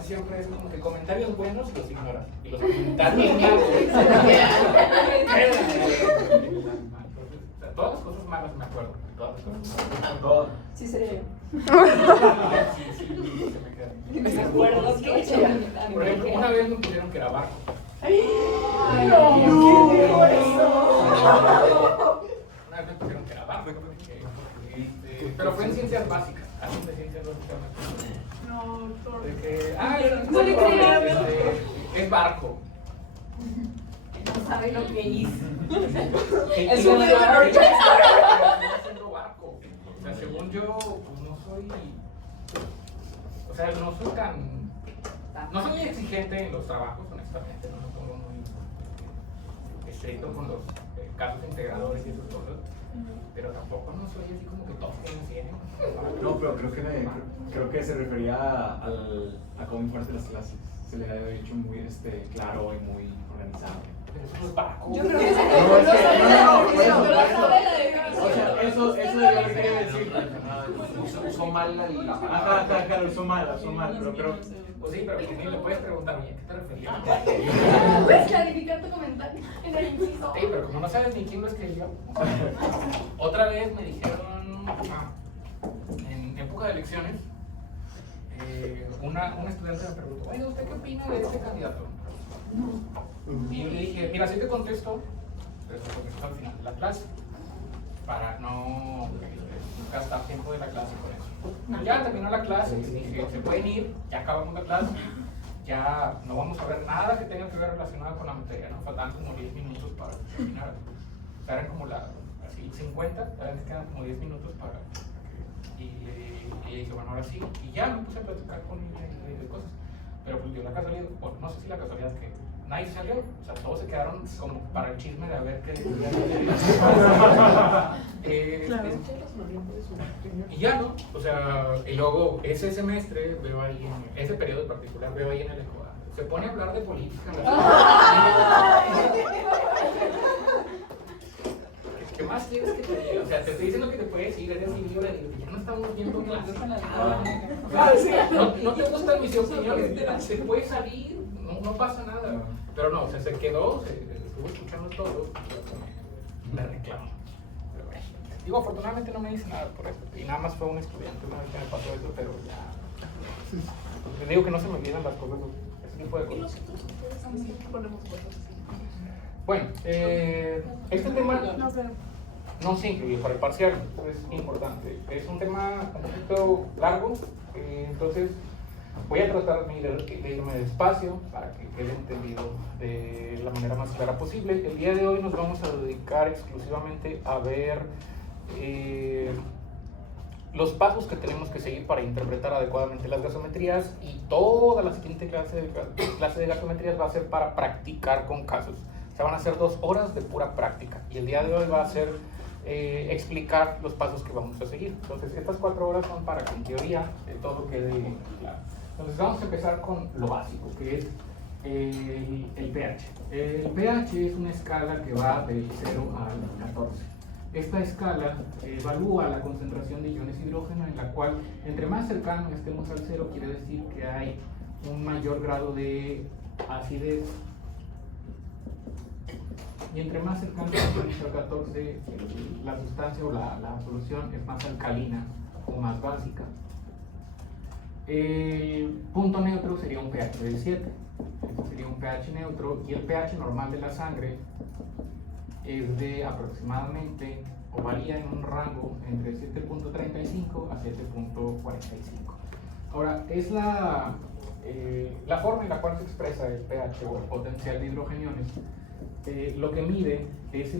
casi siempre es como que comentarios buenos los ignoras. Y los comentarios malos. Todas las cosas malas me acuerdo. Todas las cosas malas. Todas. Sí, sería yo. Sí, se me queda. ¿Me acuerdo que Por ejemplo, una vez me pusieron que era barco. ¡Ay, no! ¿Quién dijo eso? Una vez me pusieron que era barco. Pero fue en ciencias básicas. Algo de ciencias básicas. No, De que, no le creo. Es barco. No sabe lo que hice. Es un haciendo barco. O sea, según yo, pues no soy. O sea, no soy tan. No soy muy exigente en los trabajos, honestamente. No me pongo muy estricto con los casos integradores y esas cosas. Pero tampoco no soy así como que todos tienen. No, pero creo que se refería a cómo imparten las clases. Se le había dicho muy claro y muy organizado. Pero eso no es barco. Yo creo que se O sea, eso es lo que quería decir. Usó mal la palabra. Ajá, claro, usó mal, pero creo. Pues sí, pero le puedes preguntar, oye, ¿a qué te referías? ¿Puedes clarificar tu comentario en el inciso? Sí, pero como no sabes ni quién lo escribió. Otra vez me dijeron, en época de elecciones, una estudiante me preguntó, oye, ¿usted qué opina de este candidato? Y yo le dije, mira, sí te contesto, pero te contesto al final de la clase, para no gastar tiempo de la clase con eso. Ya terminó la clase, dije, se pueden ir, ya acabamos la clase, ya no vamos a ver nada que tenga que ver relacionado con la materia, ¿no? Faltan como 10 minutos para terminar. O sea, eran como así 50, ahora les quedan como 10 minutos para y dije, bueno, ahora sí, y ya me puse a platicar con ella de cosas. Pero pues dio la casualidad, bueno, no sé si la casualidad que nadie se salió, o sea, todos se quedaron como para el chisme de a ver qué y ya, ¿no? O sea, y luego ese semestre veo ahí, ese periodo en particular, veo ahí en el ECOA, se pone a hablar de política. ¿Qué más quieres que te diga? O sea, te estoy diciendo que te puedes ir, eres libre, ya no estamos viendo clases. No te gustan mis opiniones, se puede salir, no pasa nada. Pero no, o sea, se quedó, estuvo escuchando todo, me reclamó. Pero bueno, digo, afortunadamente no me dice nada por eso. Y nada más fue un estudiante una vez que me pasó eso, pero ya. Les digo que no se me olvidan las cosas, ese tipo de cosas. ¿Y nosotros ponemos cosas así? Bueno, este tema. No, sí, para el parcial es importante. Es un tema un poquito largo, entonces voy a tratar de irme despacio para que quede entendido de la manera más clara posible. El día de hoy nos vamos a dedicar exclusivamente a ver los pasos que tenemos que seguir para interpretar adecuadamente las gasometrías, y toda la siguiente clase de gasometrías va a ser para practicar con casos. O sea, van a ser 2 horas de pura práctica, y el día de hoy va a ser explicar los pasos que vamos a seguir. Entonces, estas 4 horas son para que en teoría todo quede claro. Entonces, vamos a empezar con lo básico, que es el pH. El pH es una escala que va del 0 al 14. Esta escala evalúa la concentración de iones hidrógeno, en la cual entre más cercano estemos al 0 quiere decir que hay un mayor grado de acidez, y entre más cercano estemos al 14 la sustancia o la solución es más alcalina o más básica. El punto neutro sería un pH de 7, este sería un pH neutro, y el pH normal de la sangre es de aproximadamente, o varía en un rango entre 7.35 a 7.45. Ahora, es la forma en la cual se expresa el pH o el potencial de hidrogeniones. Lo que mide es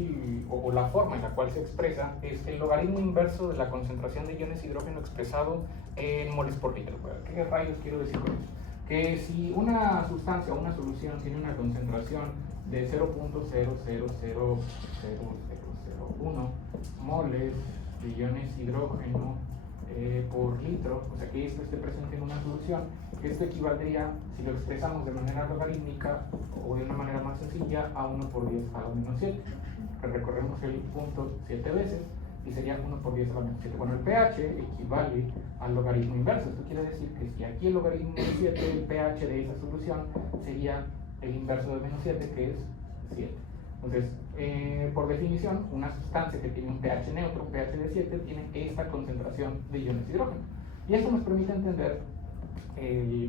o la forma en la cual se expresa es el logaritmo inverso de la concentración de iones hidrógeno expresado en moles por litro. ¿Qué rayos quiero decir con eso? Que si una sustancia o una solución tiene una concentración de 0.000001 moles de iones hidrógeno por litro, o sea que esto esté presente en una solución, esto equivaldría, si lo expresamos de manera logarítmica o de una manera más sencilla, a 1 por 10 a la menos 7. Recorremos el punto 7 veces, y sería 1 por 10 a la menos 7. Bueno, el pH equivale al logaritmo inverso. Esto quiere decir que si aquí el logaritmo es 7, el pH de esa solución sería el inverso de menos 7, que es 7. Entonces, por definición, una sustancia que tiene un pH neutro, un pH de 7, tiene esta concentración de iones de hidrógeno. Y esto nos permite entender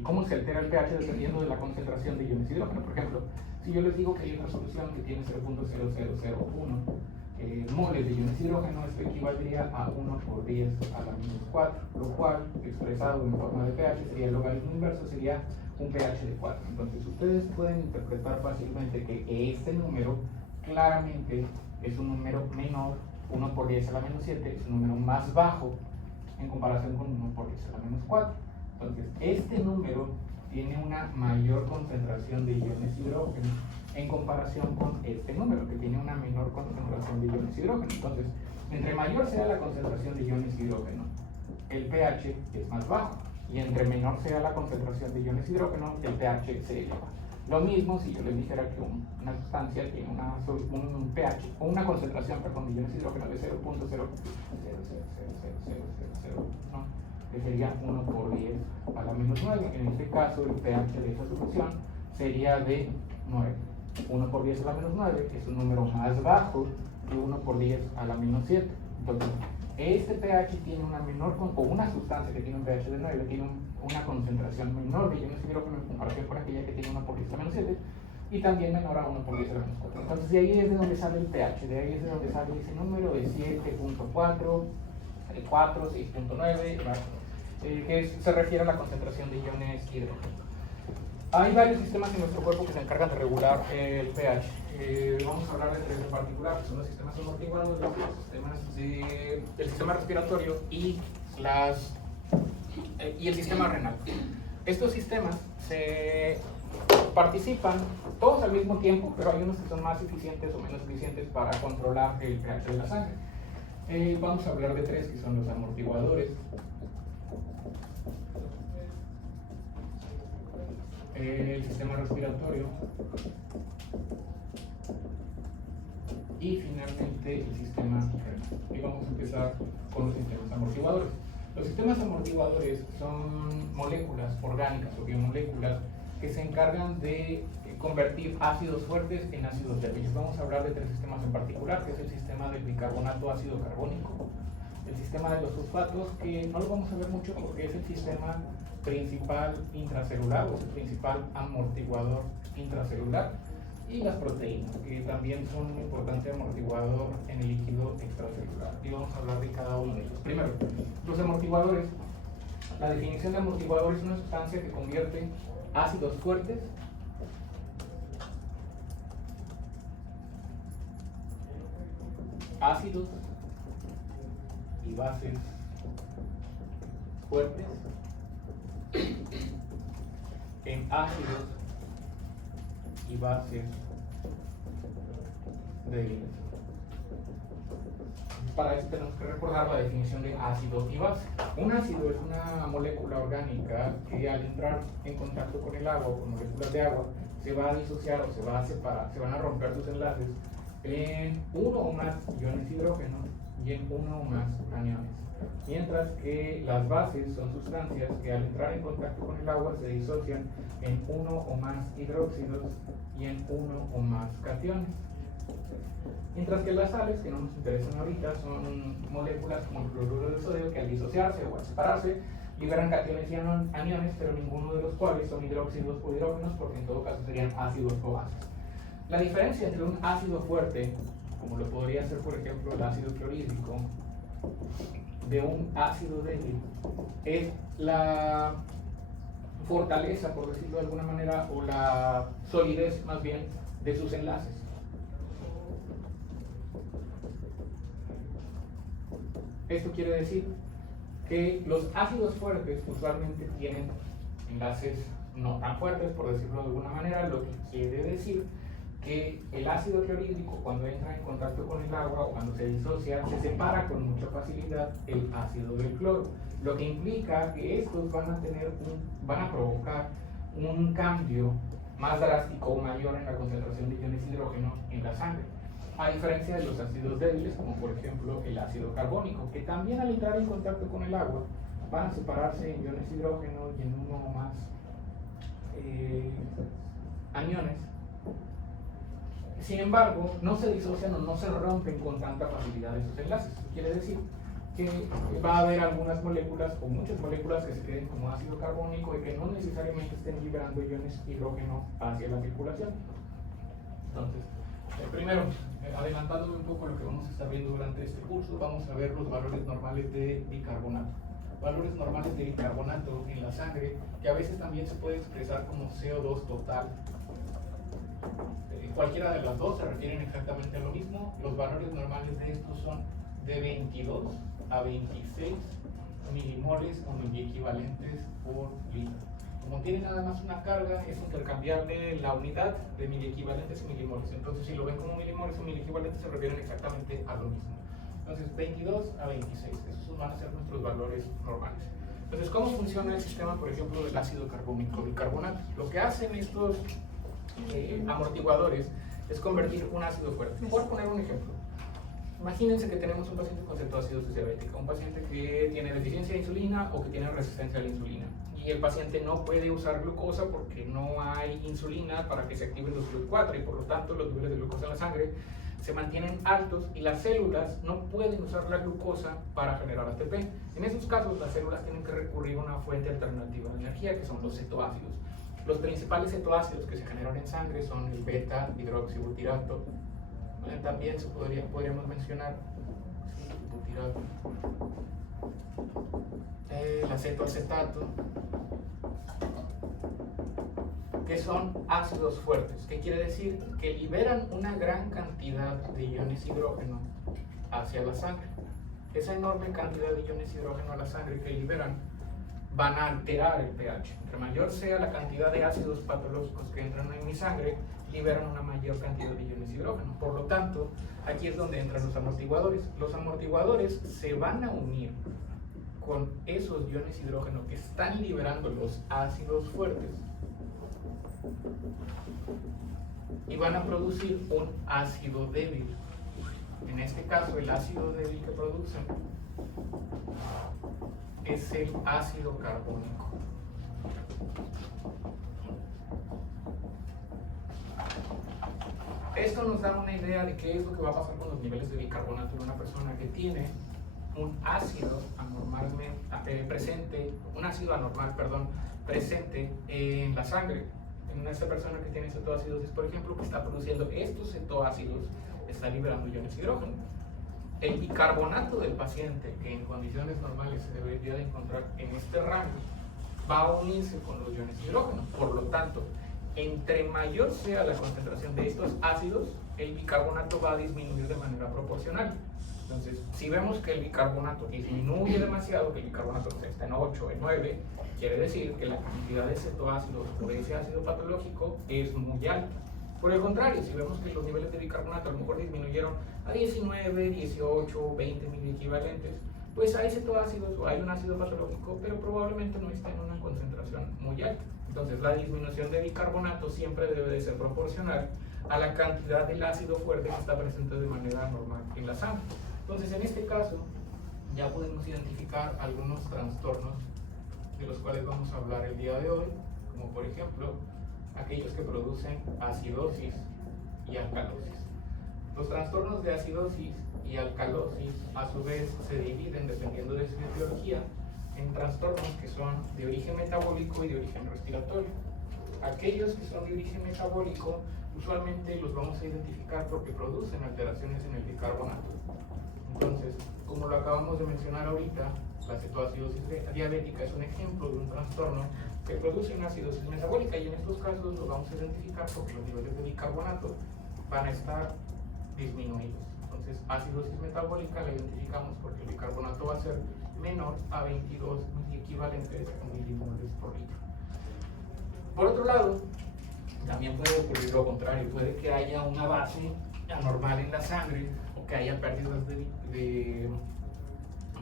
cómo se altera el pH dependiendo de la concentración de iones de hidrógeno. Por ejemplo, si yo les digo que hay una solución que tiene 0.0001 moles de iones de hidrógeno, esto equivaldría a 1 por 10 a la menos 4, lo cual, expresado en forma de pH, sería el logaritmo inverso, sería un pH de 4. Entonces, ustedes pueden interpretar fácilmente que este número claramente es un número menor, 1 por 10 a la menos 7, es un número más bajo en comparación con 1 por 10 a la menos 4. Entonces, este número tiene una mayor concentración de iones de hidrógeno en comparación con este número, que tiene una menor concentración de iones de hidrógeno. Entonces, entre mayor sea la concentración de iones de hidrógeno, el pH es más bajo, y entre menor sea la concentración de iones de hidrógeno, el pH se eleva. Lo mismo si yo les dijera que una sustancia tiene un pH o una concentración, perdón, de iones de hidrógeno de 0.0000000, ¿no? Que sería 1 por 10 a la menos 9. En este caso, el pH de esa solución sería de 9. 1 por 10 a la menos 9 es un número más bajo que 1 por 10 a la menos 7. Entonces, este pH tiene una menor, o una sustancia que tiene un pH de 9 tiene una concentración menor de iones de hidrógeno en comparación con aquella que tiene 1 por 10 a la menos 7 y también menor a 1 por 10 a la menos 4. Entonces, de ahí es de donde sale el pH, de ahí es de donde sale ese número de 7.4, 4, 6.9, que se refiere a la concentración de iones de hidrógeno. Hay varios sistemas en nuestro cuerpo que se encargan de regular el pH. Vamos a hablar de tres en particular, que son los sistemas amortiguadores, los sistemas el sistema respiratorio y el sistema renal. Estos sistemas se participan todos al mismo tiempo, pero hay unos que son más eficientes o menos eficientes para controlar el pH de la sangre. Vamos a hablar de tres, que son los amortiguadores, el sistema respiratorio y finalmente el sistema renal. Y vamos a empezar con los sistemas amortiguadores. Los sistemas amortiguadores son moléculas orgánicas o biomoléculas que se encargan de convertir ácidos fuertes en ácidos débiles. Vamos a hablar de tres sistemas en particular, que es el sistema del bicarbonato ácido carbónico, el sistema de los fosfatos, que no lo vamos a ver mucho porque es el sistema principal intracelular o es el principal amortiguador intracelular, y las proteínas, que también son un importante amortiguador en el líquido extracelular. Y vamos a hablar de cada uno de ellos. Primero, los amortiguadores. La definición de amortiguador es una sustancia que convierte ácidos fuertes ácidos y bases fuertes en ácidos y bases débiles. Para eso tenemos que recordar la definición de ácido y base. Un ácido es una molécula orgánica que al entrar en contacto con el agua o con moléculas de agua se va a disociar o se va a separar, se van a romper sus enlaces en uno o más iones de hidrógeno y en uno o más aniones. Mientras que las bases son sustancias que al entrar en contacto con el agua se disocian en uno o más hidróxidos y en uno o más cationes. Mientras que las sales, que no nos interesan ahorita, son moléculas como el cloruro de sodio que al disociarse o al separarse liberan cationes y aniones, pero ninguno de los cuales son hidróxidos o hidrógenos, porque en todo caso serían ácidos o bases. La diferencia entre un ácido fuerte, como lo podría ser por ejemplo el ácido clorhídrico, de un ácido débil, es la fortaleza, por decirlo de alguna manera, o la solidez más bien de sus enlaces. Esto quiere decir que los ácidos fuertes usualmente tienen enlaces no tan fuertes, por decirlo de alguna manera, lo que quiere decir que el ácido clorhídrico, cuando entra en contacto con el agua o cuando se disocia, se separa con mucha facilidad el ácido del cloro, lo que implica que estos van a provocar un cambio más drástico o mayor en la concentración de iones de hidrógeno en la sangre. A diferencia de los ácidos débiles, como por ejemplo el ácido carbónico, que también al entrar en contacto con el agua van a separarse en iones hidrógeno y en uno o más aniones. Sin embargo, no se disocian o no se rompen con tanta facilidad esos enlaces. Quiere decir que va a haber algunas moléculas o muchas moléculas que se queden como ácido carbónico y que no necesariamente estén liberando iones hidrógeno hacia la circulación. Entonces, primero, adelantándome un poco a lo que vamos a estar viendo durante este curso, vamos a ver los valores normales de bicarbonato. Valores normales de bicarbonato en la sangre, que a veces también se puede expresar como CO2 total. Cualquiera de las dos se refieren exactamente a lo mismo. Los valores normales de estos son de 22 a 26 milimoles o miliequivalentes por litro. Como tiene nada más una carga, es intercambiable la unidad de miliequivalentes y milimoles. Entonces, si lo ven como milimoles o miliequivalentes, se refieren exactamente a lo mismo. Entonces, 22 a 26, esos van a ser nuestros valores normales. Entonces, ¿cómo funciona el sistema, por ejemplo, del ácido carbónico bicarbonato? Lo que hacen estos amortiguadores es convertir un ácido fuerte. Por poner un ejemplo, imagínense que tenemos un paciente con cetoacidosis diabética, un paciente que tiene deficiencia de insulina o que tiene resistencia a la insulina, y el paciente no puede usar glucosa porque no hay insulina para que se activen los GLUT4 y por lo tanto los niveles de glucosa en la sangre se mantienen altos y las células no pueden usar la glucosa para generar ATP. En esos casos las células tienen que recurrir a una fuente alternativa de energía, que son los cetoácidos. Los principales cetoácidos que se generan en sangre son el beta-hidroxibutirato. También podríamos mencionar butirato, el acetoacetato, que son ácidos fuertes, que quiere decir que liberan una gran cantidad de iones hidrógeno hacia la sangre. Esa enorme cantidad de iones hidrógeno a la sangre que liberan van a alterar el pH. Entre mayor sea la cantidad de ácidos patológicos que entran en mi sangre, liberan una mayor cantidad de iones hidrógeno. Por lo tanto, aquí es donde entran los amortiguadores. Los amortiguadores se van a unir con esos iones hidrógeno que están liberando los ácidos fuertes y van a producir un ácido débil. En este caso, el ácido débil que producen es el ácido carbónico. Esto nos da una idea de qué es lo que va a pasar con los niveles de bicarbonato de una persona que tiene un ácido anormal presente en la sangre. En esta persona que tiene cetoacidosis, por ejemplo, que está produciendo estos cetoácidos, está liberando iones hidrógeno. El bicarbonato del paciente, que en condiciones normales se debería de encontrar en este rango, va a unirse con los iones hidrógeno. Por lo tanto, entre mayor sea la concentración de estos ácidos, el bicarbonato va a disminuir de manera proporcional. Entonces, si vemos que el bicarbonato disminuye demasiado, que el bicarbonato está en 8, en 9, quiere decir que la cantidad de cetoácidos por ese ácido patológico es muy alta. Por el contrario, si vemos que los niveles de bicarbonato a lo mejor disminuyeron a 19, 18, 20 miliequivalentes, pues hay cetoácidos o hay un ácido patológico, pero probablemente no está en una concentración muy alta. Entonces, la disminución de bicarbonato siempre debe de ser proporcional a la cantidad del ácido fuerte que está presente de manera normal en la sangre. Entonces, en este caso, ya podemos identificar algunos trastornos de los cuales vamos a hablar el día de hoy, como por ejemplo, aquellos que producen acidosis y alcalosis. Los trastornos de acidosis y alcalosis, a su vez, se dividen, dependiendo de su etiología, en trastornos que son de origen metabólico y de origen respiratorio. Aquellos que son de origen metabólico, usualmente los vamos a identificar porque producen alteraciones en el bicarbonato. Entonces, como lo acabamos de mencionar ahorita, la cetoacidosis diabética es un ejemplo de un trastorno que produce una acidosis metabólica, y en estos casos los vamos a identificar porque los niveles de bicarbonato van a estar disminuidos. Entonces, acidosis metabólica la identificamos porque el bicarbonato va a ser menor a 22 equivalentes a milimoles por litro. Por otro lado, también puede ocurrir lo contrario, puede que haya una base anormal en la sangre o que haya pérdidas de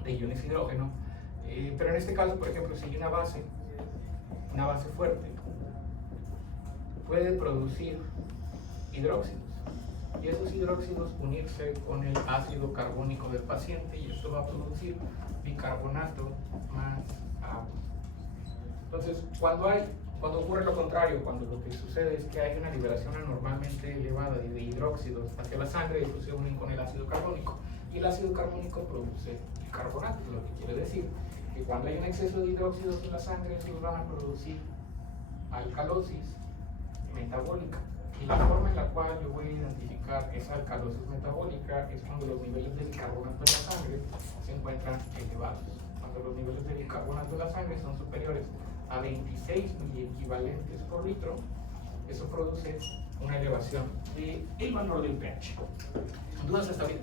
iones hidrógeno, pero en este caso, por ejemplo, si hay una base fuerte, puede producir hidróxidos. y esos hidróxidos unirse con el ácido carbónico del paciente y esto va a producir bicarbonato más agua. Entonces, cuando ocurre lo contrario, cuando lo que sucede es que hay una liberación anormalmente elevada de hidróxidos hacia la sangre, estos se unen con el ácido carbónico y el ácido carbónico produce bicarbonato, lo que quiere decir que cuando hay un exceso de hidróxidos en la sangre, estos van a producir alcalosis metabólica. Y la forma en la cual yo voy a identificar esa alcalosis metabólica es cuando los niveles de bicarbonato en la sangre se encuentran elevados. Cuando los niveles de bicarbonato en la sangre son superiores a 26 miliequivalentes por litro, eso produce una elevación del valor del pH. ¿Dudas hasta bien?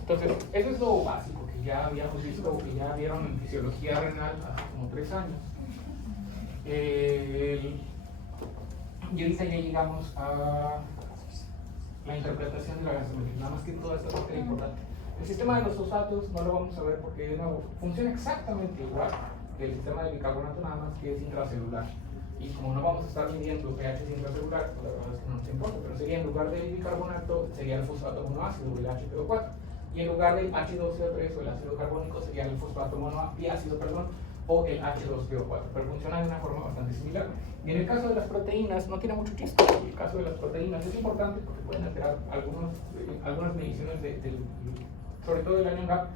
Entonces, eso es lo básico que ya habíamos visto, que ya vieron en fisiología renal hace como 3 años. Y ahorita ya llegamos a la interpretación de la gasometría, nada más que toda esta parte es importante. El sistema de los fosfatos no lo vamos a ver porque de nuevo funciona exactamente igual que el sistema de bicarbonato, nada más que es intracelular. Y como no vamos a estar midiendo pH intracelular, pues la verdad es que no nos importa, pero sería en lugar del bicarbonato sería el fosfato monoácido, el HPO4. Y en lugar del H2CO3 o el ácido carbónico sería el fosfato monoácido, o el H2PO4, pero funciona de una forma bastante similar. Y en el caso de las proteínas no tiene mucho chiste. En el caso de las proteínas es importante porque pueden alterar algunas mediciones sobre todo del año GAP,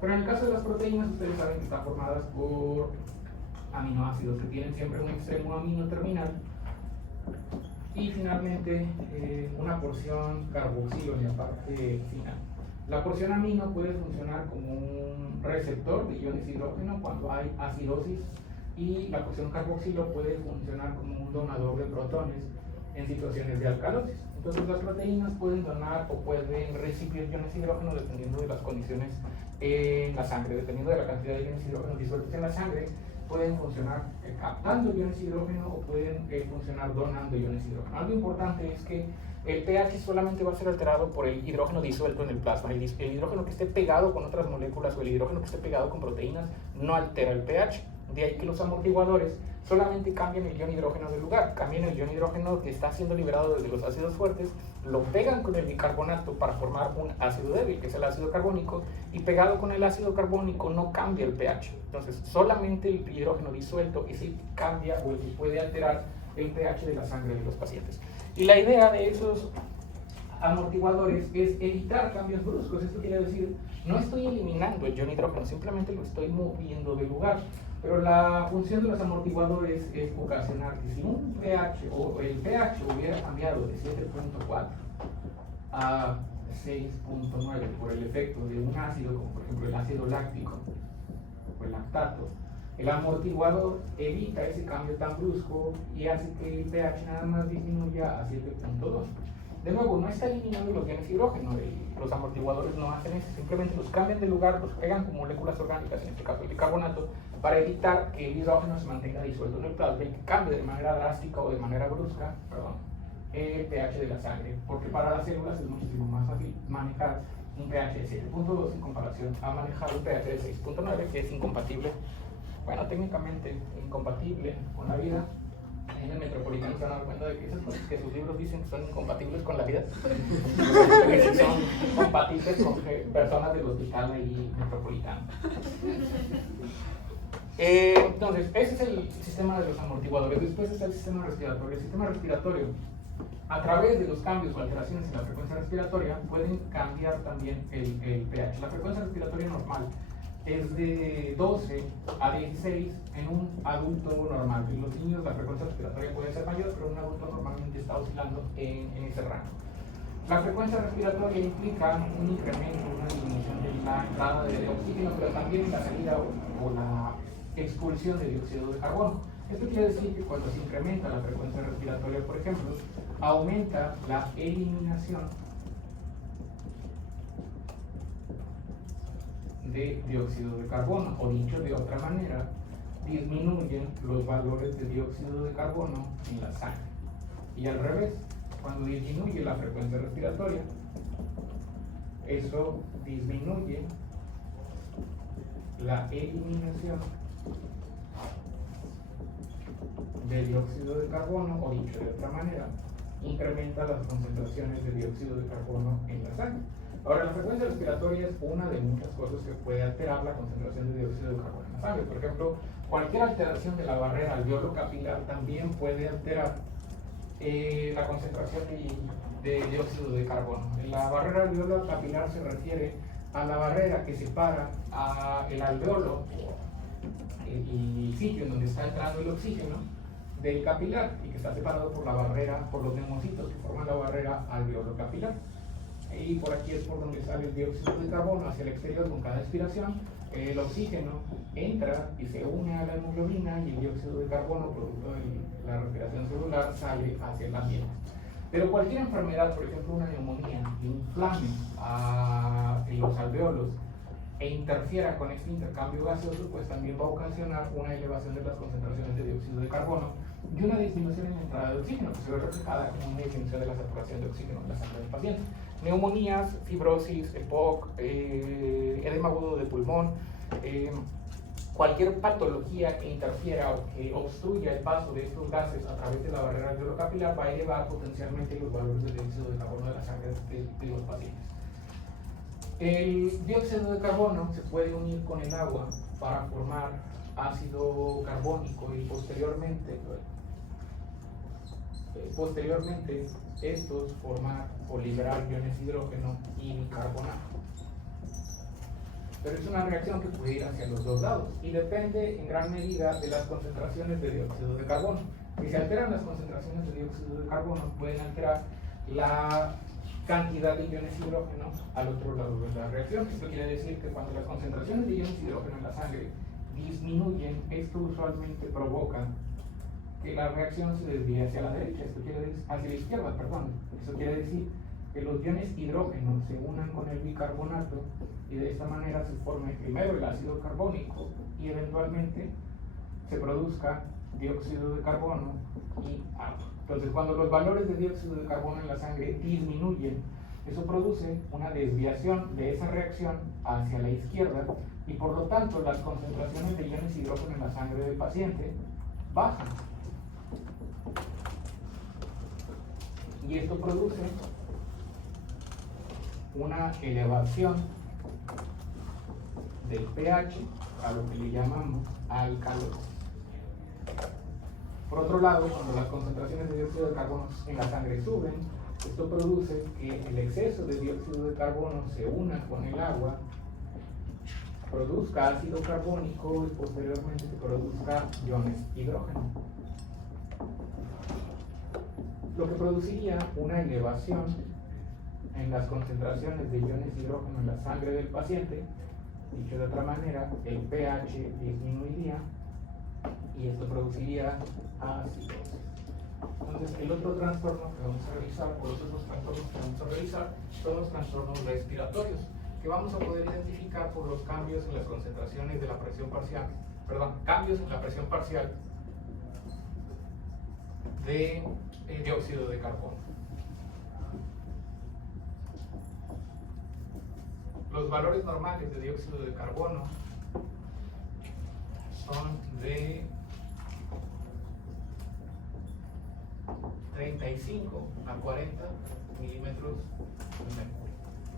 pero en el caso de las proteínas ustedes saben que están formadas por aminoácidos que tienen siempre un extremo amino terminal y finalmente una porción carboxilo en la parte final. La porción amino puede funcionar como un receptor de iones hidrógeno cuando hay acidosis y la porción carboxilo puede funcionar como un donador de protones en situaciones de alcalosis. Entonces las proteínas pueden donar o pueden recibir iones hidrógeno dependiendo de las condiciones en la sangre, dependiendo de la cantidad de iones hidrógeno disueltos en la sangre, pueden funcionar captando iones hidrógeno o pueden funcionar donando iones hidrógeno. Algo importante es que el pH solamente va a ser alterado por el hidrógeno disuelto en el plasma. El hidrógeno que esté pegado con otras moléculas o el hidrógeno que esté pegado con proteínas no altera el pH. De ahí que los amortiguadores solamente cambian el ion hidrógeno del lugar, cambian el ion hidrógeno que está siendo liberado desde los ácidos fuertes, lo pegan con el bicarbonato para formar un ácido débil, que es el ácido carbónico, y pegado con el ácido carbónico no cambia el pH. Entonces, solamente el hidrógeno disuelto es el que cambia o el que puede alterar el pH de la sangre de los pacientes. Y la idea de esos amortiguadores es evitar cambios bruscos. Esto quiere decir, no estoy eliminando el ion hidrógeno, simplemente lo estoy moviendo de lugar. Pero la función de los amortiguadores es ocasionar que si un pH o el pH hubiera cambiado de 7.4 a 6.9 por el efecto de un ácido, como por ejemplo el ácido láctico o el lactato, el amortiguador evita ese cambio tan brusco y hace que el pH nada más disminuya a 7.2. De nuevo, no está eliminando los iones hidrógeno, los amortiguadores no hacen eso, simplemente los cambian de lugar, los pegan con moléculas orgánicas, en este caso el bicarbonato, para evitar que el hidrógeno se mantenga disuelto en el plasma y que cambie de manera drástica o de manera brusca, el pH de la sangre, porque para las células es muchísimo más fácil manejar un pH de 7.2 en comparación a manejar un pH de 6.9, que es incompatible, bueno, técnicamente incompatible con la vida. En el Metropolitano se van a dar cuenta de que esas cosas que sus libros dicen que son incompatibles con la vida, que sí son compatibles con personas del hospital ahí Metropolitano. Entonces, ese es el sistema de los amortiguadores. Después está el sistema respiratorio. El sistema respiratorio, a través de los cambios o alteraciones en la frecuencia respiratoria, pueden cambiar también el pH. La frecuencia respiratoria normal es de 12 a 16 en un adulto normal. En los niños la frecuencia respiratoria puede ser mayor, pero un adulto normalmente está oscilando en ese rango. La frecuencia respiratoria implica un incremento, una disminución de la entrada de oxígeno, pero también la salida o la expulsión de dióxido de carbono. Esto quiere decir que cuando se incrementa la frecuencia respiratoria, por ejemplo, aumenta la eliminación de dióxido de carbono, o dicho de otra manera, disminuyen los valores de dióxido de carbono en la sangre. Y al revés, cuando disminuye la frecuencia respiratoria, eso disminuye la eliminación de dióxido de carbono, o dicho de otra manera, incrementa las concentraciones de dióxido de carbono en la sangre. Ahora, la frecuencia respiratoria es una de muchas cosas que puede alterar la concentración de dióxido de carbono en la sangre. Por ejemplo, cualquier alteración de la barrera alveolo capilar también puede alterar la concentración de dióxido de carbono. La barrera alveolo capilar se refiere a la barrera que separa el alveolo y sitio en donde está entrando el oxígeno del capilar, y que está separado por la barrera, por los neumocitos que forman la barrera alveolo capilar. Y por aquí es por donde sale el dióxido de carbono hacia el exterior con cada expiración. El oxígeno entra y se une a la hemoglobina, y el dióxido de carbono, producto de la respiración celular, sale hacia el ambiente. Pero cualquier enfermedad, por ejemplo una neumonía, inflame los alveolos e interfiera con este intercambio gaseoso, pues también va a ocasionar una elevación de las concentraciones de dióxido de carbono y una disminución en la entrada de oxígeno, que se ve reflejada en una disminución de la saturación de oxígeno en la sangre del paciente. Neumonías, fibrosis, EPOC, edema agudo de pulmón, cualquier patología que interfiera o que obstruya el paso de estos gases a través de la barrera alveolo-capilar va a elevar potencialmente los valores de dióxido de carbono de la sangre de los pacientes. El dióxido de carbono se puede unir con el agua para formar ácido carbónico, y posteriormente estos formar o liberar iones hidrógeno y bicarbonato. Pero es una reacción que puede ir hacia los dos lados y depende en gran medida de las concentraciones de dióxido de carbono. Si se alteran las concentraciones de dióxido de carbono, pueden alterar la cantidad de iones hidrógeno al otro lado de la reacción. Esto quiere decir que cuando las concentraciones de iones hidrógeno en la sangre disminuyen, esto usualmente provoca que la reacción se desvíe hacia la derecha, hacia la izquierda, perdón. Eso quiere decir que los iones hidrógeno se unan con el bicarbonato, y de esta manera se forme primero el ácido carbónico y eventualmente se produzca dióxido de carbono y agua. Entonces, cuando los valores de dióxido de carbono en la sangre disminuyen, eso produce una desviación de esa reacción hacia la izquierda, y por lo tanto las concentraciones de iones hidrógeno en la sangre del paciente bajan. Y esto produce una elevación del pH a lo que le llamamos alcalosis. Por otro lado, cuando las concentraciones de dióxido de carbono en la sangre suben, esto produce que el exceso de dióxido de carbono se una con el agua, produzca ácido carbónico y posteriormente se produzca iones hidrógeno, lo que produciría una elevación en las concentraciones de iones hidrógeno en la sangre del paciente. Dicho de otra manera, el pH disminuiría y esto produciría acidosis. Entonces, el otro trastorno que vamos a revisar, o los otros trastornos que vamos a revisar, son los trastornos respiratorios, que vamos a poder identificar por los cambios en las concentraciones de la presión parcial, cambios en la presión parcial de dióxido de carbono. Los valores normales de dióxido de carbono son de 35 a 40 milímetros de mercurio.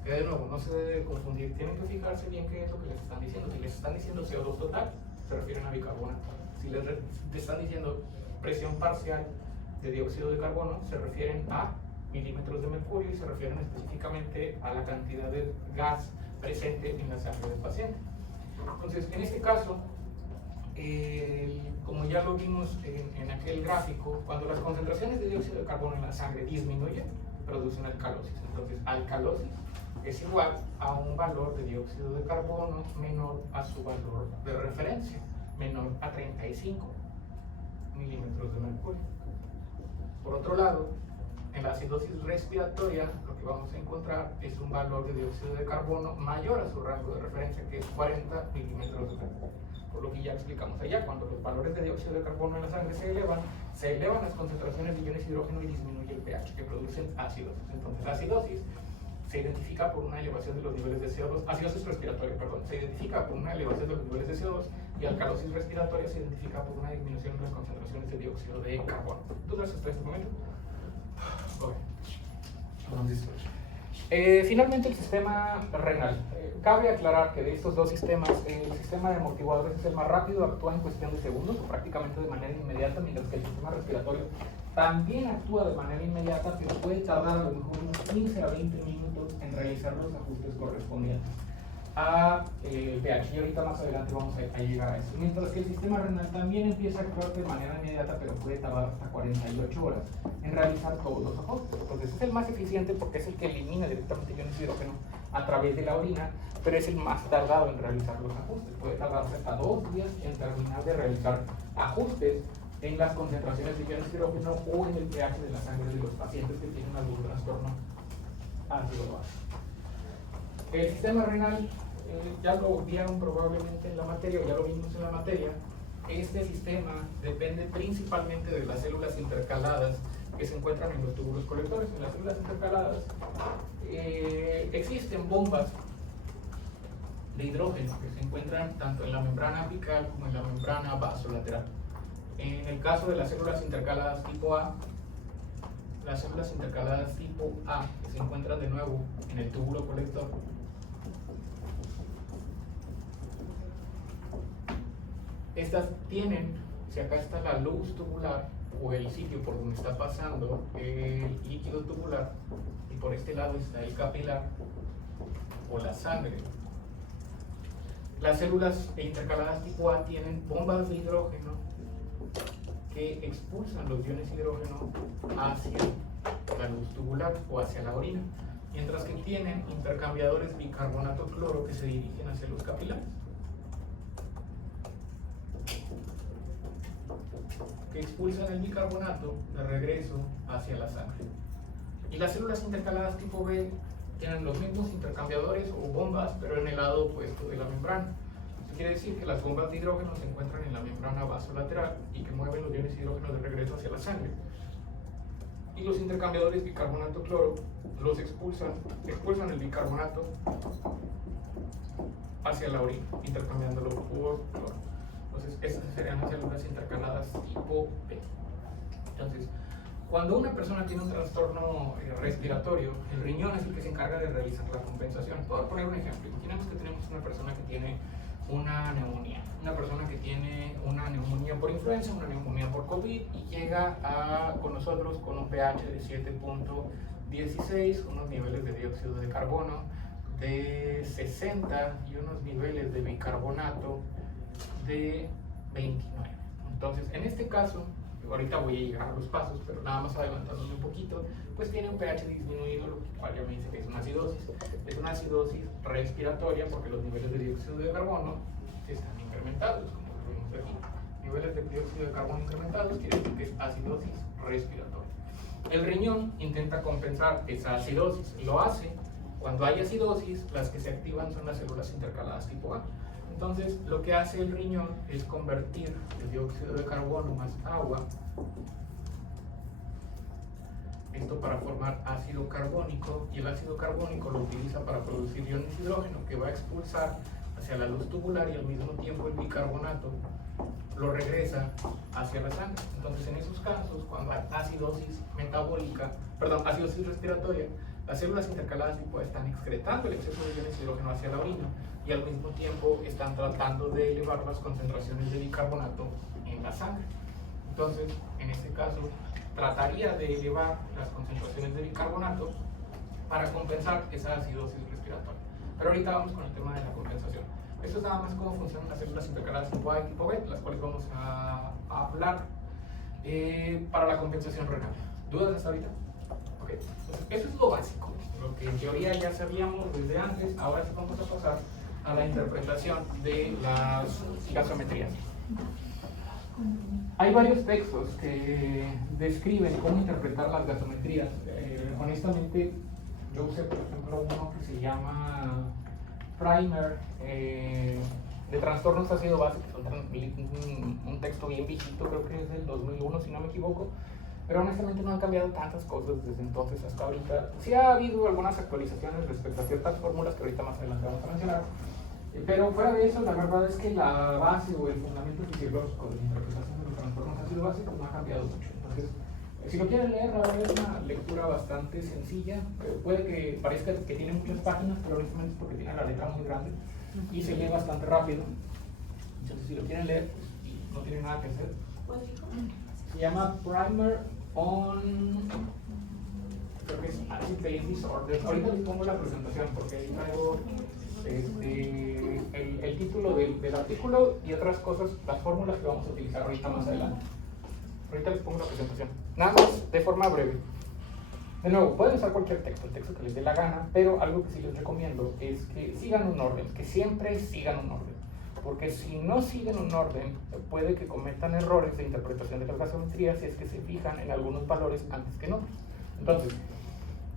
Que de nuevo, no se debe confundir, tienen que fijarse bien qué es lo que les están diciendo. Si les están diciendo CO2 total, se refieren a bicarbonato. Si les están diciendo presión parcial de dióxido de carbono, se refieren a milímetros de mercurio y se refieren específicamente a la cantidad de gas presente en la sangre del paciente. Entonces, en este caso, como ya lo vimos en aquel gráfico, cuando las concentraciones de dióxido de carbono en la sangre disminuyen, producen alcalosis. Entonces, alcalosis es igual a un valor de dióxido de carbono menor a su valor de referencia, menor a 35 milímetros de mercurio. Por otro lado, en la acidosis respiratoria, lo que vamos a encontrar es un valor de dióxido de carbono mayor a su rango de referencia, que es 40 milímetros de mercurio. Por lo que ya explicamos allá, cuando los valores de dióxido de carbono en la sangre se elevan las concentraciones de iones hidrógeno y disminuye el pH, que producen acidosis. Entonces, la acidosis se identifica por una elevación de los niveles de CO2, acidosis respiratoria, perdón, se identifica por una elevación de los niveles de CO2, y alcalosis respiratoria se identifica por una disminución de las concentraciones de dióxido de carbono. ¿Dudas hasta este momento? Ok. Entonces, finalmente el sistema renal. Cabe aclarar que de estos dos sistemas, el sistema de amortiguadores es el más rápido, actúa en cuestión de segundos o prácticamente de manera inmediata, mientras que el sistema respiratorio también actúa de manera inmediata, pero puede tardar a lo mejor unos 15 a 20 minutos en realizar los ajustes correspondientes a pH, y ahorita más adelante vamos a llegar a eso. Mientras que el sistema renal también empieza a actuar de manera inmediata, pero puede tardar hasta 48 horas en realizar todos los ajustes. Entonces es el más eficiente porque es el que elimina directamente iones de hidrógeno a través de la orina, pero es el más tardado en realizar los ajustes. Puede tardarse hasta 2 días en terminar de realizar ajustes en las concentraciones de iones de hidrógeno o en el pH de la sangre de los pacientes que tienen algún trastorno ácido-básico. El sistema renal, ya lo vieron probablemente en la materia, o ya lo vimos en la materia. Este sistema depende principalmente de las células intercaladas que se encuentran en los túbulos colectores. En las células intercaladas existen bombas de hidrógeno que se encuentran tanto en la membrana apical como en la membrana basolateral. En el caso de las células intercaladas tipo A, las células intercaladas tipo A que se encuentran de nuevo en el túbulo colector, estas tienen, si acá está la luz tubular o el sitio por donde está pasando el líquido tubular, y por este lado está el capilar o la sangre. Las células intercaladas tipo A tienen bombas de hidrógeno que expulsan los iones de hidrógeno hacia la luz tubular o hacia la orina, mientras que tienen intercambiadores bicarbonato-cloro que se dirigen hacia los capilares, que expulsan el bicarbonato de regreso hacia la sangre. Y las células intercaladas tipo B tienen los mismos intercambiadores o bombas, pero en el lado opuesto de la membrana. Esto quiere decir que las bombas de hidrógeno se encuentran en la membrana basolateral y que mueven los iones de hidrógeno de regreso hacia la sangre. Y los intercambiadores bicarbonato-cloro los expulsan el bicarbonato hacia la orina, intercambiándolo por cloro. Entonces, estas serían las células intercaladas tipo B. Entonces, cuando una persona tiene un trastorno respiratorio, el riñón es el que se encarga de realizar la compensación. Puedo poner un ejemplo. Imaginemos que tenemos una persona que tiene una neumonía. Una persona que tiene una neumonía por influenza, una neumonía por COVID, y llega con nosotros con un pH de 7.16, unos niveles de dióxido de carbono de 60 y unos niveles de bicarbonato de 29. Entonces, en este caso, ahorita voy a llegar a los pasos, pero nada más adelantándome un poquito, pues tiene un pH disminuido, lo cual ya me dice que es una acidosis. Es una acidosis respiratoria porque los niveles de dióxido de carbono están incrementados, como lo vemos aquí. Niveles de dióxido de carbono incrementados quiere decir que es acidosis respiratoria. El riñón intenta compensar esa acidosis. Lo hace cuando hay acidosis, las que se activan son las células intercaladas tipo A. Entonces, lo que hace el riñón es convertir el dióxido de carbono más agua, esto para formar ácido carbónico, y el ácido carbónico lo utiliza para producir iones de hidrógeno que va a expulsar hacia la luz tubular, y al mismo tiempo el bicarbonato lo regresa hacia la sangre. Entonces, en esos casos, cuando hay acidosis respiratoria, las células intercaladas tipo A están excretando el exceso de iones de hidrógeno hacia la orina, y al mismo tiempo están tratando de elevar las concentraciones de bicarbonato en la sangre. Entonces, en este caso, trataría de elevar las concentraciones de bicarbonato para compensar esa acidosis respiratoria. Pero ahorita vamos con el tema de la compensación. Esto es nada más cómo funcionan las células intercaladas tipo A y tipo B, las cuales vamos a hablar para la compensación renal. ¿Dudas hasta ahorita? Ok, entonces eso es lo básico, lo que en teoría ya sabíamos desde antes. Ahora sí vamos a pasar a la interpretación de las gasometrías. Hay varios textos que describen cómo interpretar las gasometrías. Honestamente, yo usé por ejemplo uno que se llama Primer de trastornos ácido-básicos, un texto bien viejito, creo que es del 2001 si no me equivoco, pero honestamente no han cambiado tantas cosas desde entonces hasta ahorita. Sí ha habido algunas actualizaciones respecto a ciertas fórmulas que ahorita más adelante vamos a mencionar, pero fuera de eso, la verdad es que la base o el fundamento fisiológico de la interpretación de los trastornos ácido-básicos no ha cambiado mucho. Entonces, Si lo quieren leer, la verdad es una lectura bastante sencilla. Puede que parezca que tiene muchas páginas, pero honestamente es porque tiene la letra muy grande y se lee bastante rápido. Entonces, si lo quieren leer, pues, y no tienen nada que hacer. Se llama Primer on, creo que es Acid-Base Disorders. Ahorita les pongo la presentación porque ahí traigo el título del artículo y otras cosas, las fórmulas que vamos a utilizar ahorita más adelante. Ahorita les pongo la presentación. Nada más de forma breve. De nuevo, pueden usar cualquier texto, el texto que les dé la gana, pero algo que sí les recomiendo es que sigan un orden, que siempre sigan un orden. Porque si no siguen un orden, puede que cometan errores de interpretación de las gasometrías si es que se fijan en algunos valores antes que en otros. Entonces,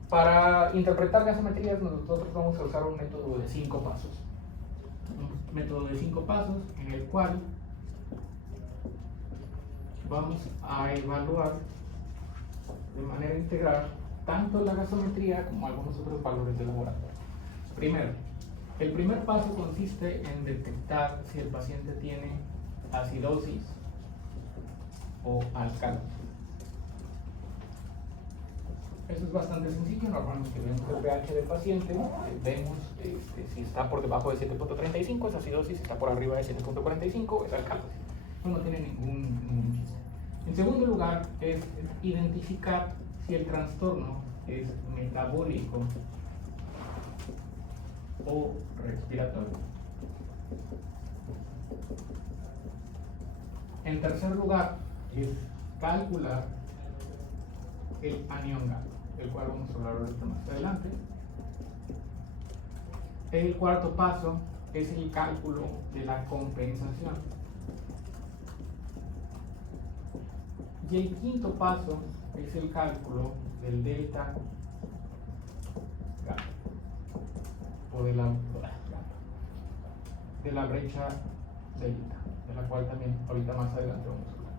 para interpretar gasometrías, nosotros vamos a usar un método de 5 pasos. Un método de 5 pasos en el cual vamos a evaluar de manera integral tanto la gasometría como algunos otros valores de laboratorio. Primero, el primer paso consiste en detectar si el paciente tiene acidosis o alcalosis. Eso es bastante sencillo. Normalmente vemos el pH del paciente, vemos si está por debajo de 7.35 es acidosis, si está por arriba de 7.45 es alcalosis. No tiene ningún chiste. En segundo lugar, es identificar si el trastorno es metabólico o respiratorio. En tercer lugar, es calcular el anión gato, del cual vamos a hablar ahorita más adelante. El cuarto paso es el cálculo de la compensación. Y el quinto paso es el cálculo del delta gato, o de la brecha delta, de la cual también ahorita más adelante vamos a hablar.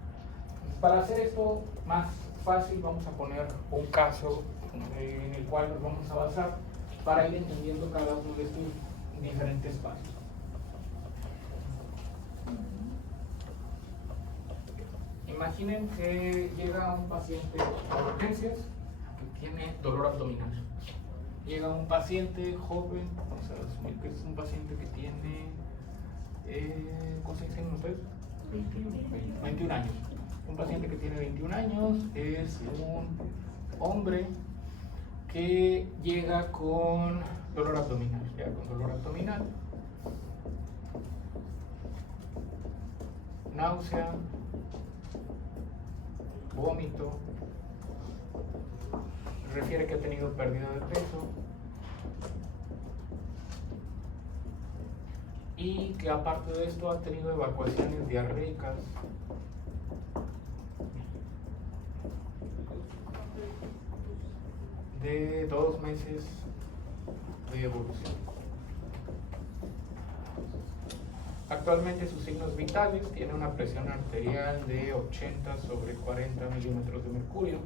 Entonces, para hacer esto más fácil, vamos a poner un caso en el cual nos vamos a basar para ir entendiendo cada uno de estos diferentes pasos. Imaginen que llega un paciente a urgencias que tiene dolor abdominal. Llega un paciente joven, vamos a asumir que es un paciente que tiene, ¿cómo se dicen ustedes? 21 años. Un paciente que tiene 21 años es un hombre que llega con dolor abdominal. Llega con dolor abdominal, náusea, vómito, refiere que ha tenido pérdida de peso y que aparte de esto ha tenido evacuaciones diarreicas de 2 meses de evolución. Actualmente sus signos vitales: tiene una presión arterial de 80 sobre 40 milímetros de mercurio,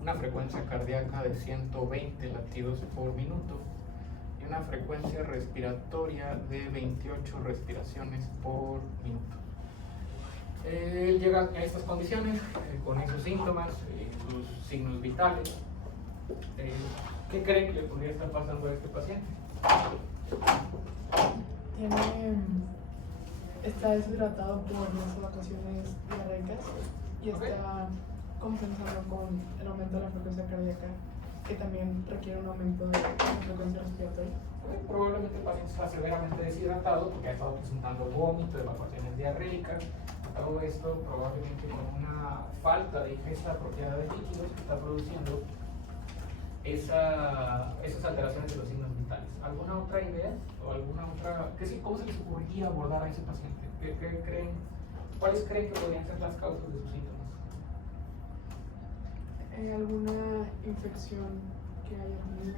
una frecuencia cardíaca de 120 latidos por minuto y una frecuencia respiratoria de 28 respiraciones por minuto. Él llega a estas condiciones con esos síntomas, sus signos vitales. ¿Qué creen que le podría estar pasando a este paciente? Está deshidratado por las evacuaciones diarreicas y está compensando con el aumento de la frecuencia cardíaca, que también requiere un aumento de la frecuencia respiratoria. Probablemente el paciente está severamente deshidratado porque ha estado presentando vómito, evacuaciones diarreicas, todo esto probablemente con una falta de ingesta apropiada de líquidos que está produciendo esas alteraciones de los signos vitales. ¿Alguna otra idea? ¿O alguna otra? ¿Cómo se les ocurriría abordar a ese paciente? ¿Qué creen? ¿Cuáles creen que podrían ser las causas de sus síntomas? ¿Alguna infección que haya tenido?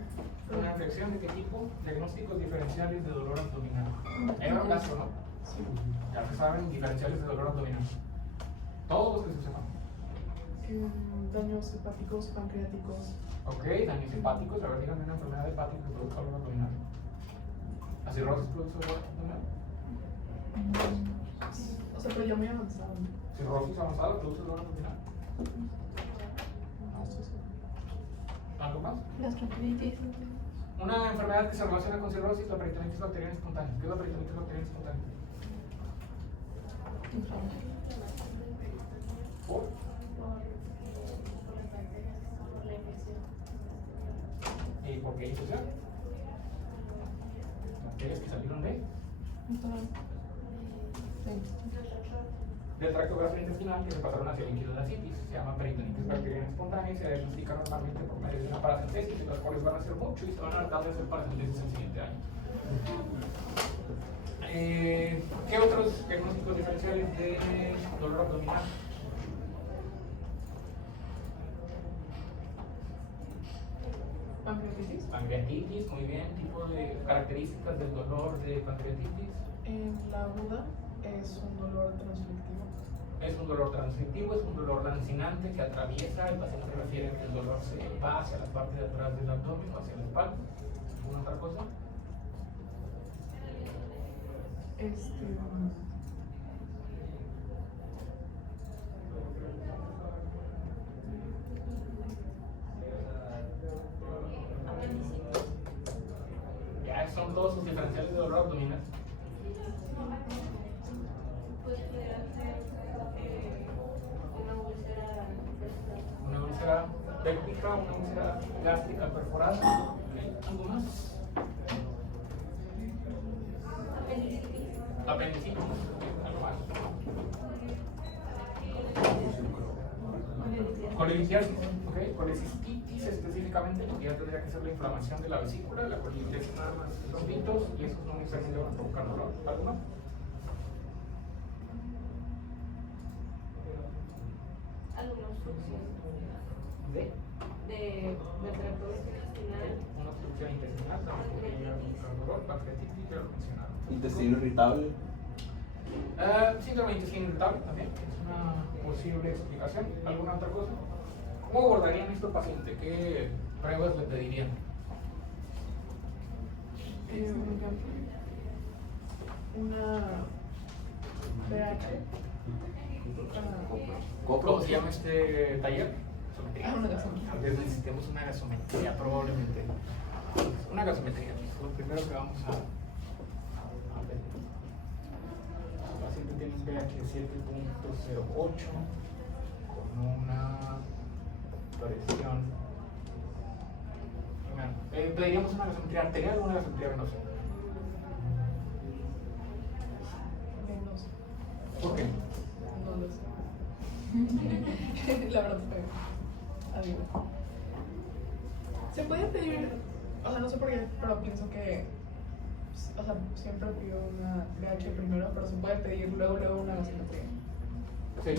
¿Una infección de qué tipo? Diagnósticos diferenciales de dolor abdominal. Era un gastro, ¿no? Sí. Ya se saben, diferenciales de dolor abdominal. Todos los que se sepan. Daños hepáticos, pancreáticos. Ok, daños hepáticos. A ver, díganme una enfermedad hepática que produzca dolor abdominal. ¿La cirrosis produce dolor abdominal? O sea, pero ya muy avanzado, ¿no? ¿Cirrosis avanzada produce dolor abdominal? Una enfermedad que se relaciona con cirrosis, la peritonitis bacteriana espontánea. ¿Qué es la peritonitis bacteriana espontánea? ¿Por? ¿Y por qué infección? Bacterias que salieron del tracto gastrointestinal que se pasaron hacia el líquido de la citis. Se llama peritonitis bacteriana espontánea y se diagnostica normalmente por medio de una paracentesis, las cuales van a ser mucho y se van a tratar de hacer paracentesis el siguiente año. ¿Qué otros diagnósticos diferenciales de dolor abdominal? Pancreatitis. Pancreatitis, muy bien. Tipo de características del dolor de pancreatitis. La aguda es un dolor transflictivo. Es un dolor transcriptivo, es un dolor lancinante que atraviesa, el paciente refiere que el dolor se va hacia la parte de atrás del abdomen o hacia la espalda. ¿Alguna otra cosa? Ya son todos sus diferenciales de dolor abdominal. Una úlcera pélvica, una úlcera gástrica perforada. ¿Algo más? Apendicitis. ¿Algo más? Colelitiasis, ¿ok? Colecistitis específicamente, porque ya tendría que ser la inflamación de la vesícula, la colelitiasis nada más son pitos y esos no necesariamente van a provocar dolor. ¿Algo más? Algunos sucios ¿De? del tracto intestinal. Una obstrucción intestinal, también podría provocar dolor, pancreatitis, ya lo mencionaron. Intestino irritable. Síndrome de intestino irritable también es una posible explicación. ¿Alguna otra cosa? ¿Cómo abordarían esto paciente? ¿Qué pruebas le pedirían? Una pH. ¿Cómo se llama este taller? Una gasometría. A ver, necesitemos una gasometría, probablemente. Una gasometría, es lo primero que vamos a ver. El paciente tiene un pH de 7.08 con una presión. ¿Pediríamos una gasometría arterial o una gasometría venosa? Venosa. ¿Por qué? No lo sé. La verdad es que adiós. Se puede pedir, o sea, no sé por qué, pero pienso que, o sea, siempre pido una BH primero, pero se puede pedir luego una gasometría. Sí.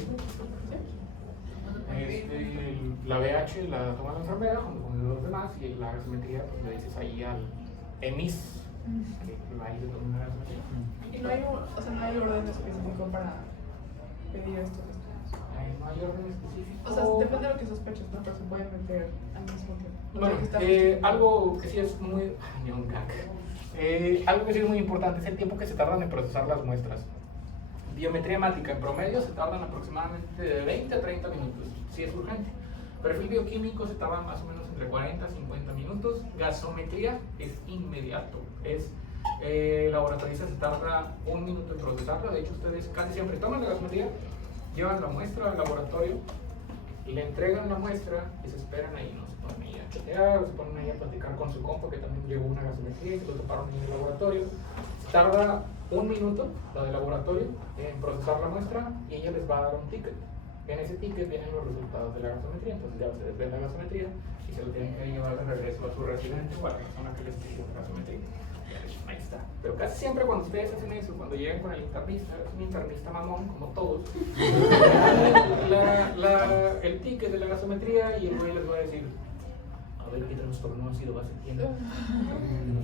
La BH la toma la enfermera junto con los demás y la gasometría pues le dices ahí al EMIS que ahí le toma una gasometría. Y no hay, o sea, no hay orden específico para pedir estos estudios. No hay orden específico. O sea, depende de lo que sospeches, ¿no? Pero se puede meter al mismo tiempo. Bueno, algo que sí es muy... Ay, un gag. Algo que sí es muy importante es el tiempo que se tardan en procesar las muestras. Biometría hemática en promedio se tardan aproximadamente de 20 a 30 minutos, si es urgente. Perfil bioquímico se tarda más o menos entre 40 a 50 minutos. Gasometría es inmediato. Laboratorista se tarda 1 minuto en procesarla. De hecho, ustedes casi siempre toman la gasometría, llevan la muestra al laboratorio, le entregan la muestra y se esperan ahí, no se ponen ahí a chatear, se ponen ahí a platicar con su compa que también llevó una gasometría y se lo toparon en el laboratorio. Tarda 1 minuto la del laboratorio en procesar la muestra y ella les va a dar un ticket. En ese ticket vienen los resultados de la gasometría, entonces ya ustedes ven la gasometría y se lo tienen que llevar de regreso a su residente o a la persona que les pidió la gasometría. Ahí está. Pero casi siempre cuando ustedes hacen eso, cuando llegan con el internista, es un internista mamón, como todos, el ticket de la gasometría y el güey les va a decir, a ver qué trastorno ha sido base tiene.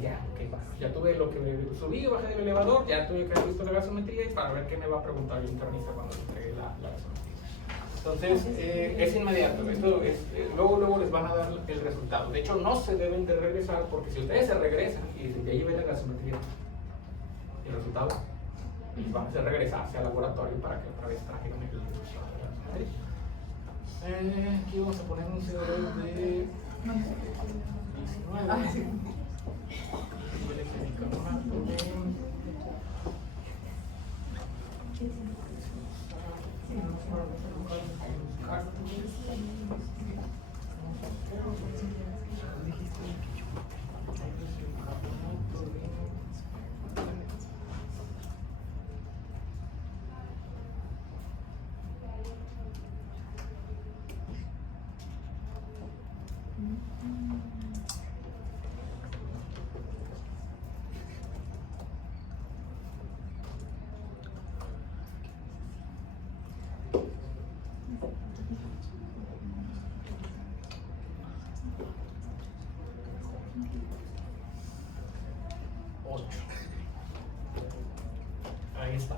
Ya, ok, ya tuve lo que subí, bajé del elevador, ya tuve que haber visto la gasometría y para ver qué me va a preguntar el internista cuando le entregue la gasometría. Entonces, es inmediato, esto es, luego les van a dar el resultado. De hecho, no se deben de regresar porque si ustedes se regresan y dicen, ya llevé la gasometría, el resultado, les van a hacer regresarse al laboratorio para que otra vez traigan el resultado de la gasometría. Aquí vamos a poner un CO2 de No sé. 19. Ah, sí. Niveles de bicarbonato de... Ahí está.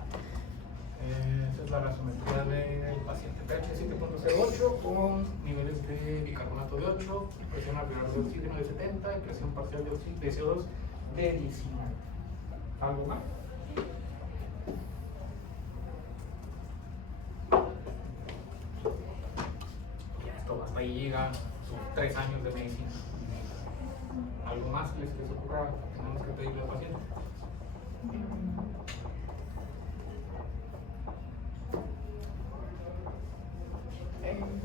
Esa es la gasometría del paciente. pH 7.08 con niveles de bicarbonato de 8, presión alveolar de oxígeno de 70 y presión parcial de CO2 de 19. ¿Algo más? Ya esto hasta ahí llega sus 3 años de medicina. ¿Algo más que les ocurra que tenemos que pedirle al paciente?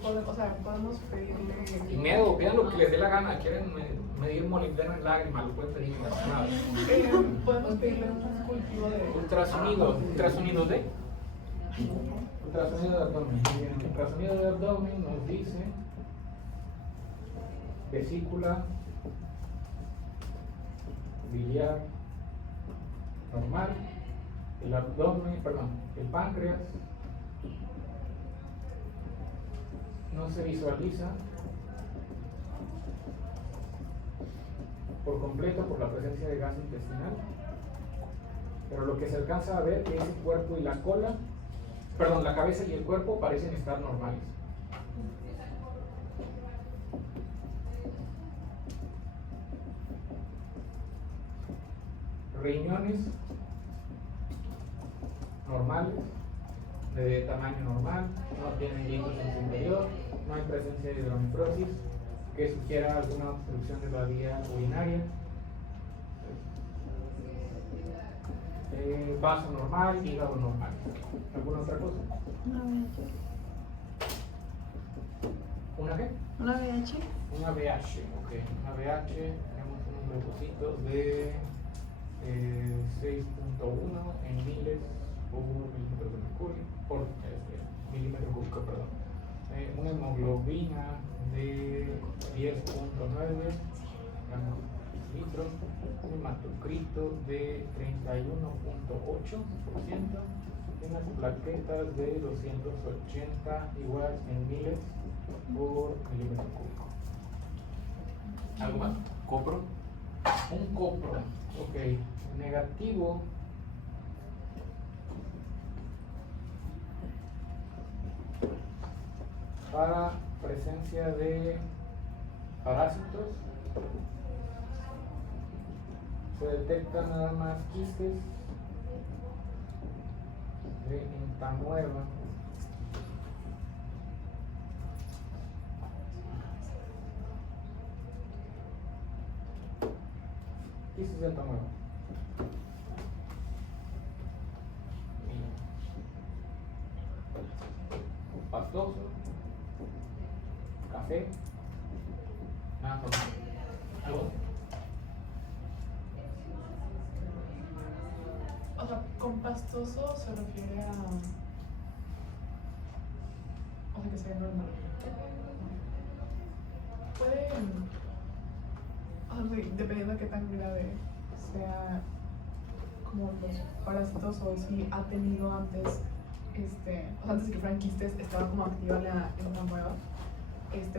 O sea, podemos pedirle. Sin miedo, pidan lo que les dé la gana. Quieren medir molibdeno en lágrimas, lo pueden pedir, no pasa nada. Podemos pedirle un cultivo de. Ultrasonido de. Ultrasonido de abdomen. Bien, ultrasonido de abdomen nos dice vesícula biliar normal, el abdomen, perdón, el páncreas no se visualiza por completo por la presencia de gas intestinal, pero lo que se alcanza a ver es que el cuerpo y la cola, perdón, la cabeza y el cuerpo parecen estar normales. Riñones normales, de tamaño normal, no tienen hiengos en su interior, no hay presencia de hidronefrosis que sugiera alguna obstrucción de la vía urinaria. Vaso normal, hígado normal. ¿Alguna otra cosa? Una VH. ¿Una qué? Una VH. Una VH, ok. Una VH, tenemos unos leucocitos de 6.1 en miles por milímetro de mercurio, por milímetro cúbico, perdón. Una hemoglobina de 10.9 gramos litros, un hematocrito de 31.8% y unas plaquetas de 280 igual en miles por milímetro cúbico. ¿Algo más? Copro. Un copro, ok, negativo. Para presencia de parásitos, se detectan nada más quistes de entamueba. Quistes de entamueba. Pastoso, café, nada normal. ¿Algo? O sea, con pastoso se refiere a. O sea, que sea normal. Puede. O sea, sí, dependiendo de qué tan grave sea como los parásitos o si ha tenido antes, o sea, antes de que fueran quistes, estaba como activa la entamueba.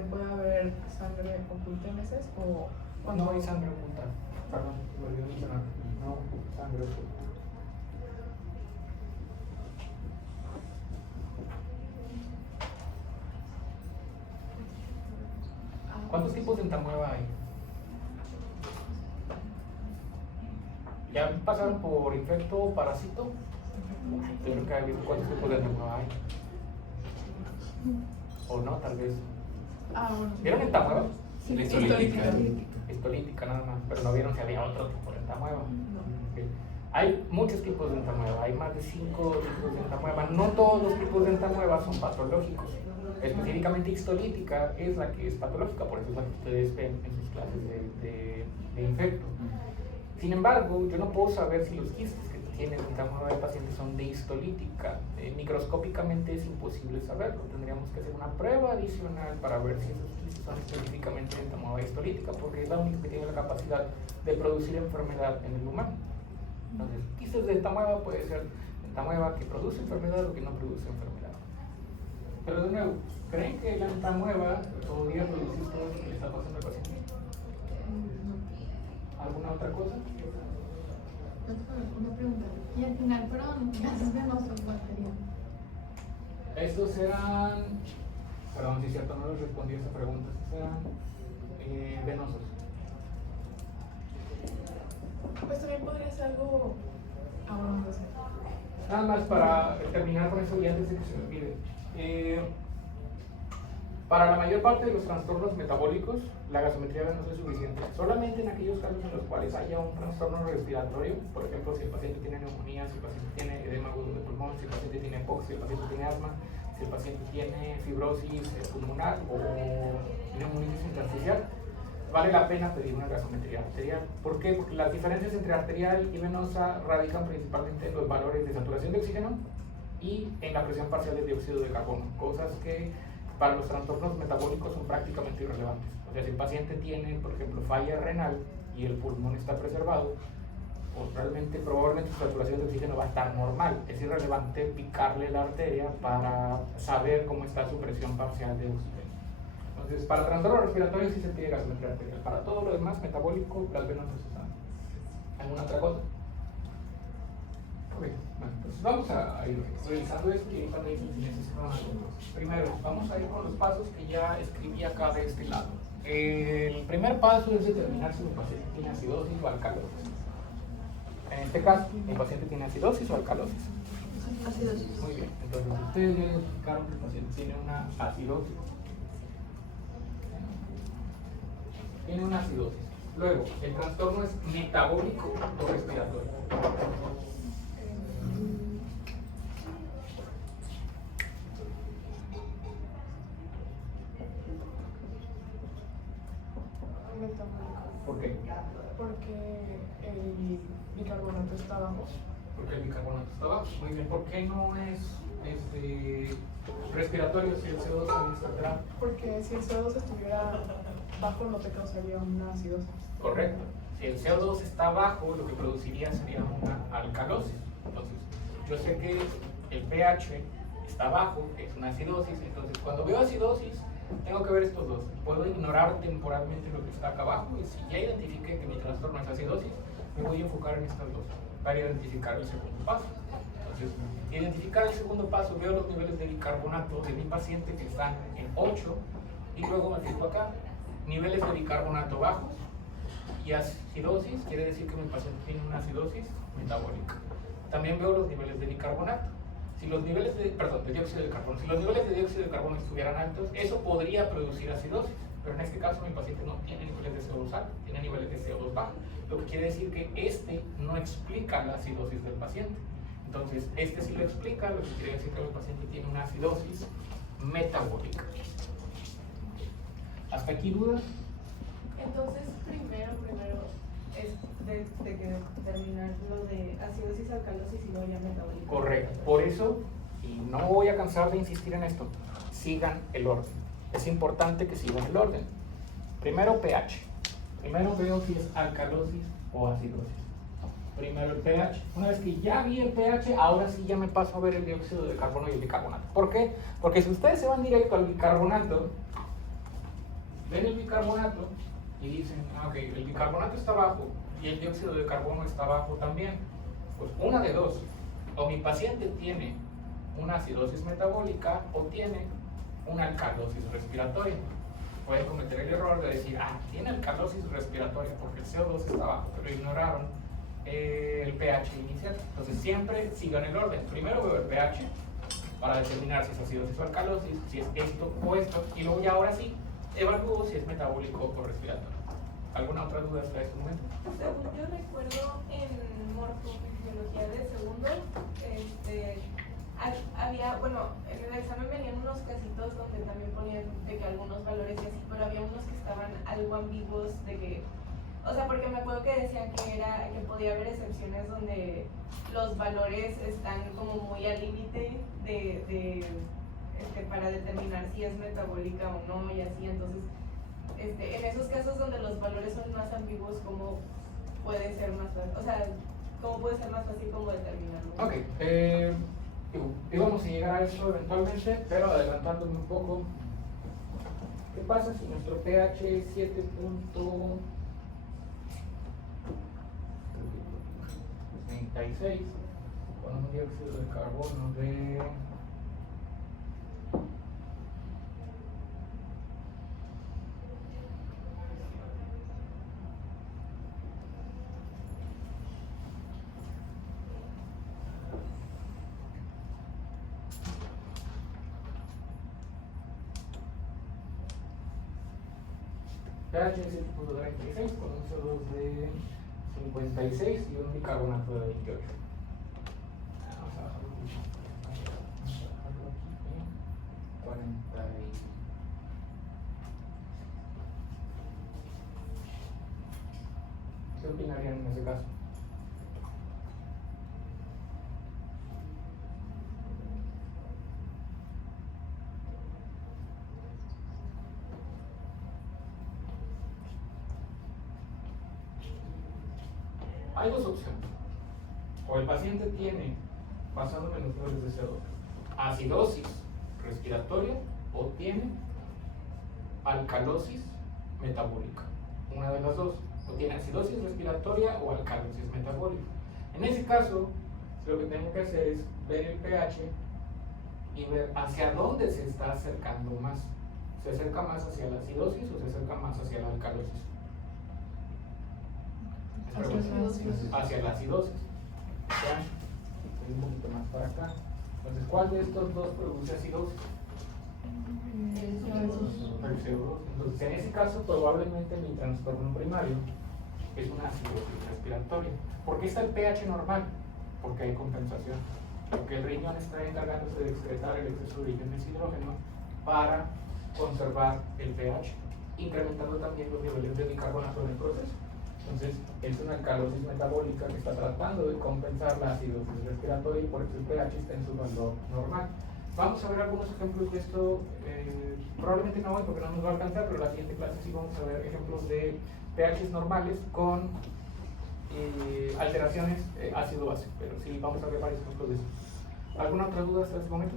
Puede haber sangre oculta en heces o cuando. No hay sangre oculta. Perdón, me olvidé mencionar. No, sangre oculta. ¿Cuántos tipos de entamueba hay? ¿Ya pasaron por infecto o parásito? Yo creo que hay visto cuántos tipos de entamueba hay. O no, tal vez. Bueno. ¿Vieron entamueba? Sí, Histolítica. Histolítica nada más, pero no vieron si había otro tipo de entamueba. No. Ok. Hay muchos tipos de entamueba, hay más de 5 tipos de entamueba. No todos los tipos de entamueba son patológicos. Específicamente histolítica es la que es patológica, por eso es la que ustedes ven en sus clases de infecto. Sin embargo, yo no puedo saber si los quistes que tiene el entamueba del paciente son de histolítica. Microscópicamente es imposible saberlo. Tendríamos que hacer una prueba adicional para ver si esos quistes son específicamente de entamueba histolítica, porque es la única que tiene la capacidad de producir enfermedad en el humano. Entonces, quistes de entamueba puede ser entamueba que produce enfermedad o que no produce enfermedad. Pero de nuevo, ¿creen que la entamueba podría producir todo lo que le está pasando al paciente? ¿Alguna otra cosa? Una pregunta. Y al final fueron gases venosos, bacterias. Estos eran, perdón, si es cierto, no les respondí a esa pregunta, estos eran venosos. Pues también podría ser algo amoroso. Nada más para terminar con eso y antes de que se me olvide. Para la mayor parte de los trastornos metabólicos, la gasometría venosa es suficiente. Solamente en aquellos casos en los cuales haya un trastorno respiratorio, por ejemplo, si el paciente tiene neumonía, si el paciente tiene edema agudo de pulmón, si el paciente tiene EPOC, si el paciente tiene asma, si el paciente tiene fibrosis pulmonar o neumonitis intersticial, vale la pena pedir una gasometría arterial. ¿Por qué? Porque las diferencias entre arterial y venosa radican principalmente en los valores de saturación de oxígeno y en la presión parcial de dióxido de carbono, cosas que para los trastornos metabólicos son prácticamente irrelevantes. O sea, si el paciente tiene, por ejemplo, falla renal y el pulmón está preservado, pues realmente, probablemente su saturación de oxígeno va a estar normal. Es irrelevante picarle la arteria para saber cómo está su presión parcial de oxígeno. Entonces, para trastornos respiratorios sí se pide gasometría arterial. Para todo lo demás metabólico, las venosas están. ¿Alguna otra cosa? Ok, bueno, pues vamos a ir revisando esto y ahorita me dicen si necesitan algo más. Primero, vamos a ir con los pasos que ya escribí acá de este lado. El primer paso es determinar si mi paciente tiene acidosis o alcalosis. En este caso, mi paciente tiene acidosis o alcalosis. Acidosis. Muy bien, entonces ustedes ya identificaron que el paciente tiene una acidosis. Tiene una acidosis. Luego, el trastorno es metabólico o respiratorio. ¿Por qué? Porque el bicarbonato está bajo. Porque el bicarbonato está bajo. Muy bien, ¿por qué no es respiratorio si el CO2 también está alterado? Porque si el CO2 estuviera bajo no te causaría una acidosis. Correcto. Si el CO2 está bajo, lo que produciría sería una alcalosis. Entonces, yo sé que el pH está bajo, que es una acidosis. Entonces, cuando veo acidosis, tengo que ver estos dos. Puedo ignorar temporalmente lo que está acá abajo y si ya identifiqué que mi trastorno es acidosis, me voy a enfocar en estas dos para identificar el segundo paso. Entonces, identificar el segundo paso, veo los niveles de bicarbonato de mi paciente que están en 8 y luego me fijo acá, niveles de bicarbonato bajos y acidosis, quiere decir que mi paciente tiene una acidosis metabólica. También veo los niveles de bicarbonato. Si los niveles de, de dióxido de carbono, si los niveles de dióxido de carbono estuvieran altos, eso podría producir acidosis, pero en este caso mi paciente no tiene niveles de CO2 altos, tiene niveles de CO2 bajos, lo que quiere decir que este no explica la acidosis del paciente. Entonces, este sí lo explica, lo que quiere decir que el paciente tiene una acidosis metabólica. ¿Hasta aquí dudas? Entonces, primero es de que determinar lo de acidosis, alcalosis y luego ya metabólico. Correcto. Por eso, y no voy a cansar de insistir en esto, sigan el orden. Es importante que sigan el orden. Primero pH. Primero veo si es alcalosis o acidosis. Primero el pH. Una vez que ya vi el pH, ahora sí ya me paso a ver el dióxido de carbono y el bicarbonato. ¿Por qué? Porque si ustedes se van directo al bicarbonato, ven el bicarbonato y dicen, ok, el bicarbonato está bajo y el dióxido de carbono está bajo también. Pues una de dos, o mi paciente tiene una acidosis metabólica o tiene una alcalosis respiratoria. Pueden cometer el error de decir, tiene alcalosis respiratoria porque el CO2 está bajo, pero ignoraron el pH inicial. Entonces siempre sigan el orden. Primero veo el pH para determinar si es acidosis o alcalosis, si es esto o esto, y luego ya ahora sí evalúo si es metabólico o respiratorio. ¿Alguna otra duda hasta este momento? Según yo recuerdo en morfofisiología de segundo, había, bueno, en el examen venían unos casitos donde también ponían de que algunos valores y así, pero había unos que estaban algo ambiguos de que, o sea, porque me acuerdo que decían que podía haber excepciones donde los valores están como muy al límite para determinar si es metabólica o no y así, entonces en esos casos donde los valores son más ambiguos, ¿cómo puede ser más fácil? O sea, ¿cómo puede ser más fácil como determinarlo? Ok, íbamos a llegar a eso eventualmente, pero adelantándome un poco, ¿qué pasa si nuestro pH es 7.36 con un dióxido de carbono de 7.36 con un CO2 de 56 y un bicarbonato de 28. Vamos a bajarlo aquí. Vamos a bajarlo aquí en 40. ¿Qué opinarían en ese caso? Hay dos opciones. O el paciente tiene, basándome en los niveles de CO2, acidosis respiratoria o tiene alcalosis metabólica. Una de las dos. O tiene acidosis respiratoria o alcalosis metabólica. En ese caso, lo que tengo que hacer es ver el pH y ver hacia dónde se está acercando más. ¿Se acerca más hacia la acidosis o se acerca más hacia la alcalosis? Hacia la acidosis. Ya, un poquito más para acá. Entonces, ¿cuál de estos dos produce acidosis? El CO2. Entonces, en ese caso, probablemente mi trastorno primario es una acidosis respiratoria. ¿Por qué está el pH normal? Porque hay compensación. Porque el riñón está encargándose de excretar el exceso de iones de hidrógeno para conservar el pH, incrementando también los niveles de bicarbonato en el proceso. Entonces, es una alcalosis metabólica que está tratando de compensar la acidosis respiratoria y por eso el pH está en su valor normal. Vamos a ver algunos ejemplos de esto, probablemente no hoy porque no nos va a alcanzar, pero en la siguiente clase sí vamos a ver ejemplos de pHs normales con alteraciones ácido-base, pero sí vamos a ver varios ejemplos de eso. ¿Alguna otra duda hasta este momento?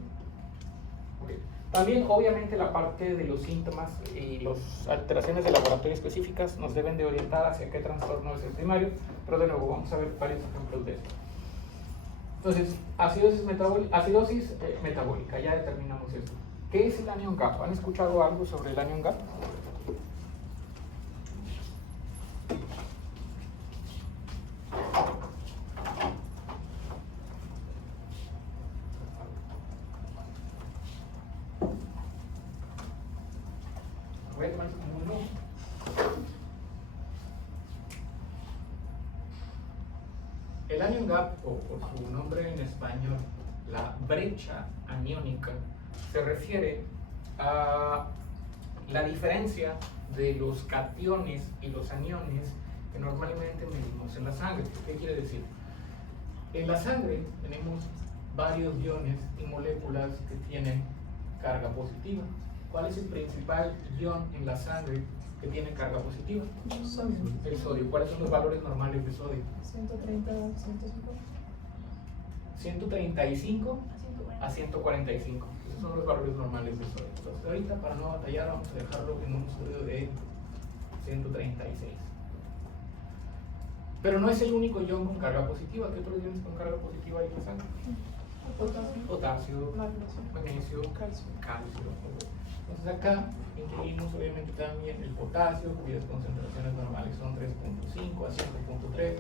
Okay. También, obviamente, la parte de los síntomas y las alteraciones de laboratorio específicas nos deben de orientar hacia qué trastorno es el primario, pero de nuevo vamos a ver varios ejemplos de esto. Entonces, acidosis metabólica, ya determinamos esto. ¿Qué es el anion gap? ¿Han escuchado algo sobre el anion gap? Voy a tomar esto como un no. El anion gap, o por su nombre en español, la brecha aniónica, se refiere a la diferencia de los cationes y los aniones que normalmente medimos en la sangre. ¿Qué quiere decir? En la sangre tenemos varios iones y moléculas que tienen carga positiva. ¿Cuál es el principal ion en la sangre que tiene carga positiva? Sodio. El sodio. ¿Cuáles son los valores normales de sodio? 130, 105. 135 a 145. Esos son los valores normales de sodio. Entonces, ahorita, para no batallar, vamos a dejarlo en un sodio de 136. Pero no es el único ion con carga positiva. ¿Qué otros iones con carga positiva hay en la sangre? Potasio, magnesio, calcio. Entonces acá incluimos obviamente también el potasio, cuyas concentraciones normales son 3.5 a 5.3,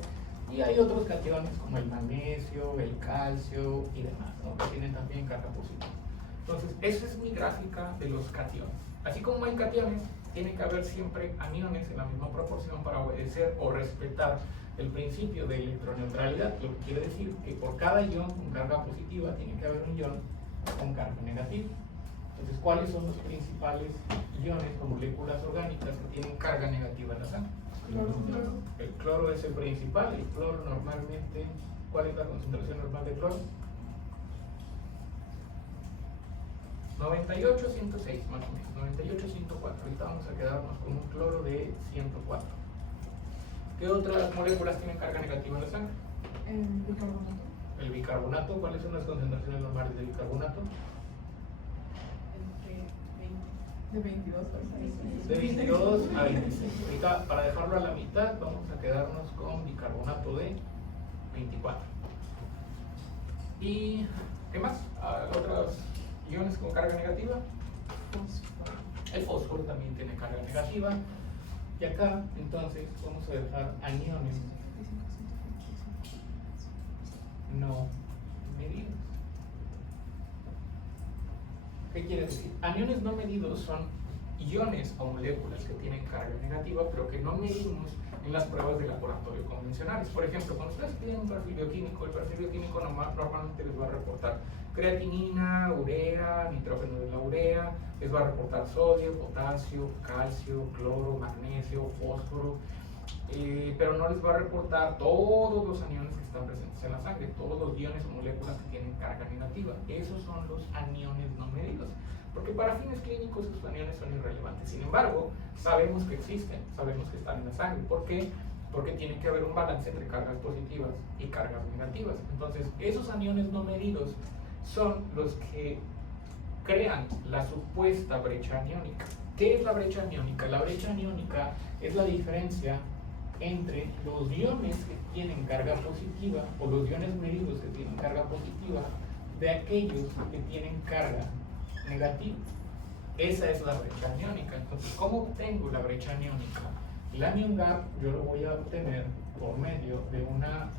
y hay otros cationes como el magnesio, el calcio y demás, ¿no? Que tienen también carga positiva. Entonces, esa es mi gráfica de los cationes. Así como hay cationes, tiene que haber siempre aniones en la misma proporción para obedecer o respetar el principio de electroneutralidad, lo que quiere decir que por cada ion con carga positiva tiene que haber un ion con carga negativa. Entonces, ¿cuáles son los principales iones o moléculas orgánicas que tienen carga negativa en la sangre? El cloro es el principal. El cloro normalmente, ¿cuál es la concentración normal de cloro? 98, 106 más o menos, 98, 104. Ahorita vamos a quedarnos con un cloro de 104. ¿Qué otras moléculas tienen carga negativa en la sangre? El bicarbonato. El bicarbonato. ¿Cuáles son las concentraciones normales de bicarbonato? De 22 a 26. De 22 a 26. Ahorita, para dejarlo a la mitad, vamos a quedarnos con bicarbonato de 24. ¿Y qué más? ¿Otros iones con carga negativa? Fósforo. El fósforo también tiene carga negativa. Y acá, entonces, vamos a dejar aniones no medidos. ¿Qué quiere decir? Aniones no medidos son iones o moléculas que tienen carga negativa, pero que no medimos en las pruebas de laboratorio convencionales. Por ejemplo, cuando ustedes piden un perfil bioquímico, el perfil bioquímico normalmente les va a reportar creatinina, urea, nitrógeno de la urea, les va a reportar sodio, potasio, calcio, cloro, magnesio, fósforo, pero no les va a reportar todos los aniones que están presentes en la sangre, todos los iones o moléculas que tienen carga negativa. Esos son los aniones no medidos, porque para fines clínicos esos aniones son irrelevantes. Sin embargo, sabemos que existen, sabemos que están en la sangre. ¿Por qué? Porque tiene que haber un balance entre cargas positivas y cargas negativas. Entonces, esos aniones no medidos son los que crean la supuesta brecha aniónica. ¿Qué es la brecha aniónica? La brecha aniónica es la diferencia entre los iones que tienen carga positiva o los iones medidos que tienen carga positiva de aquellos que tienen carga negativa. Esa es la brecha aniónica. Entonces, ¿cómo obtengo la brecha aniónica? El anion gap yo lo voy a obtener por medio de una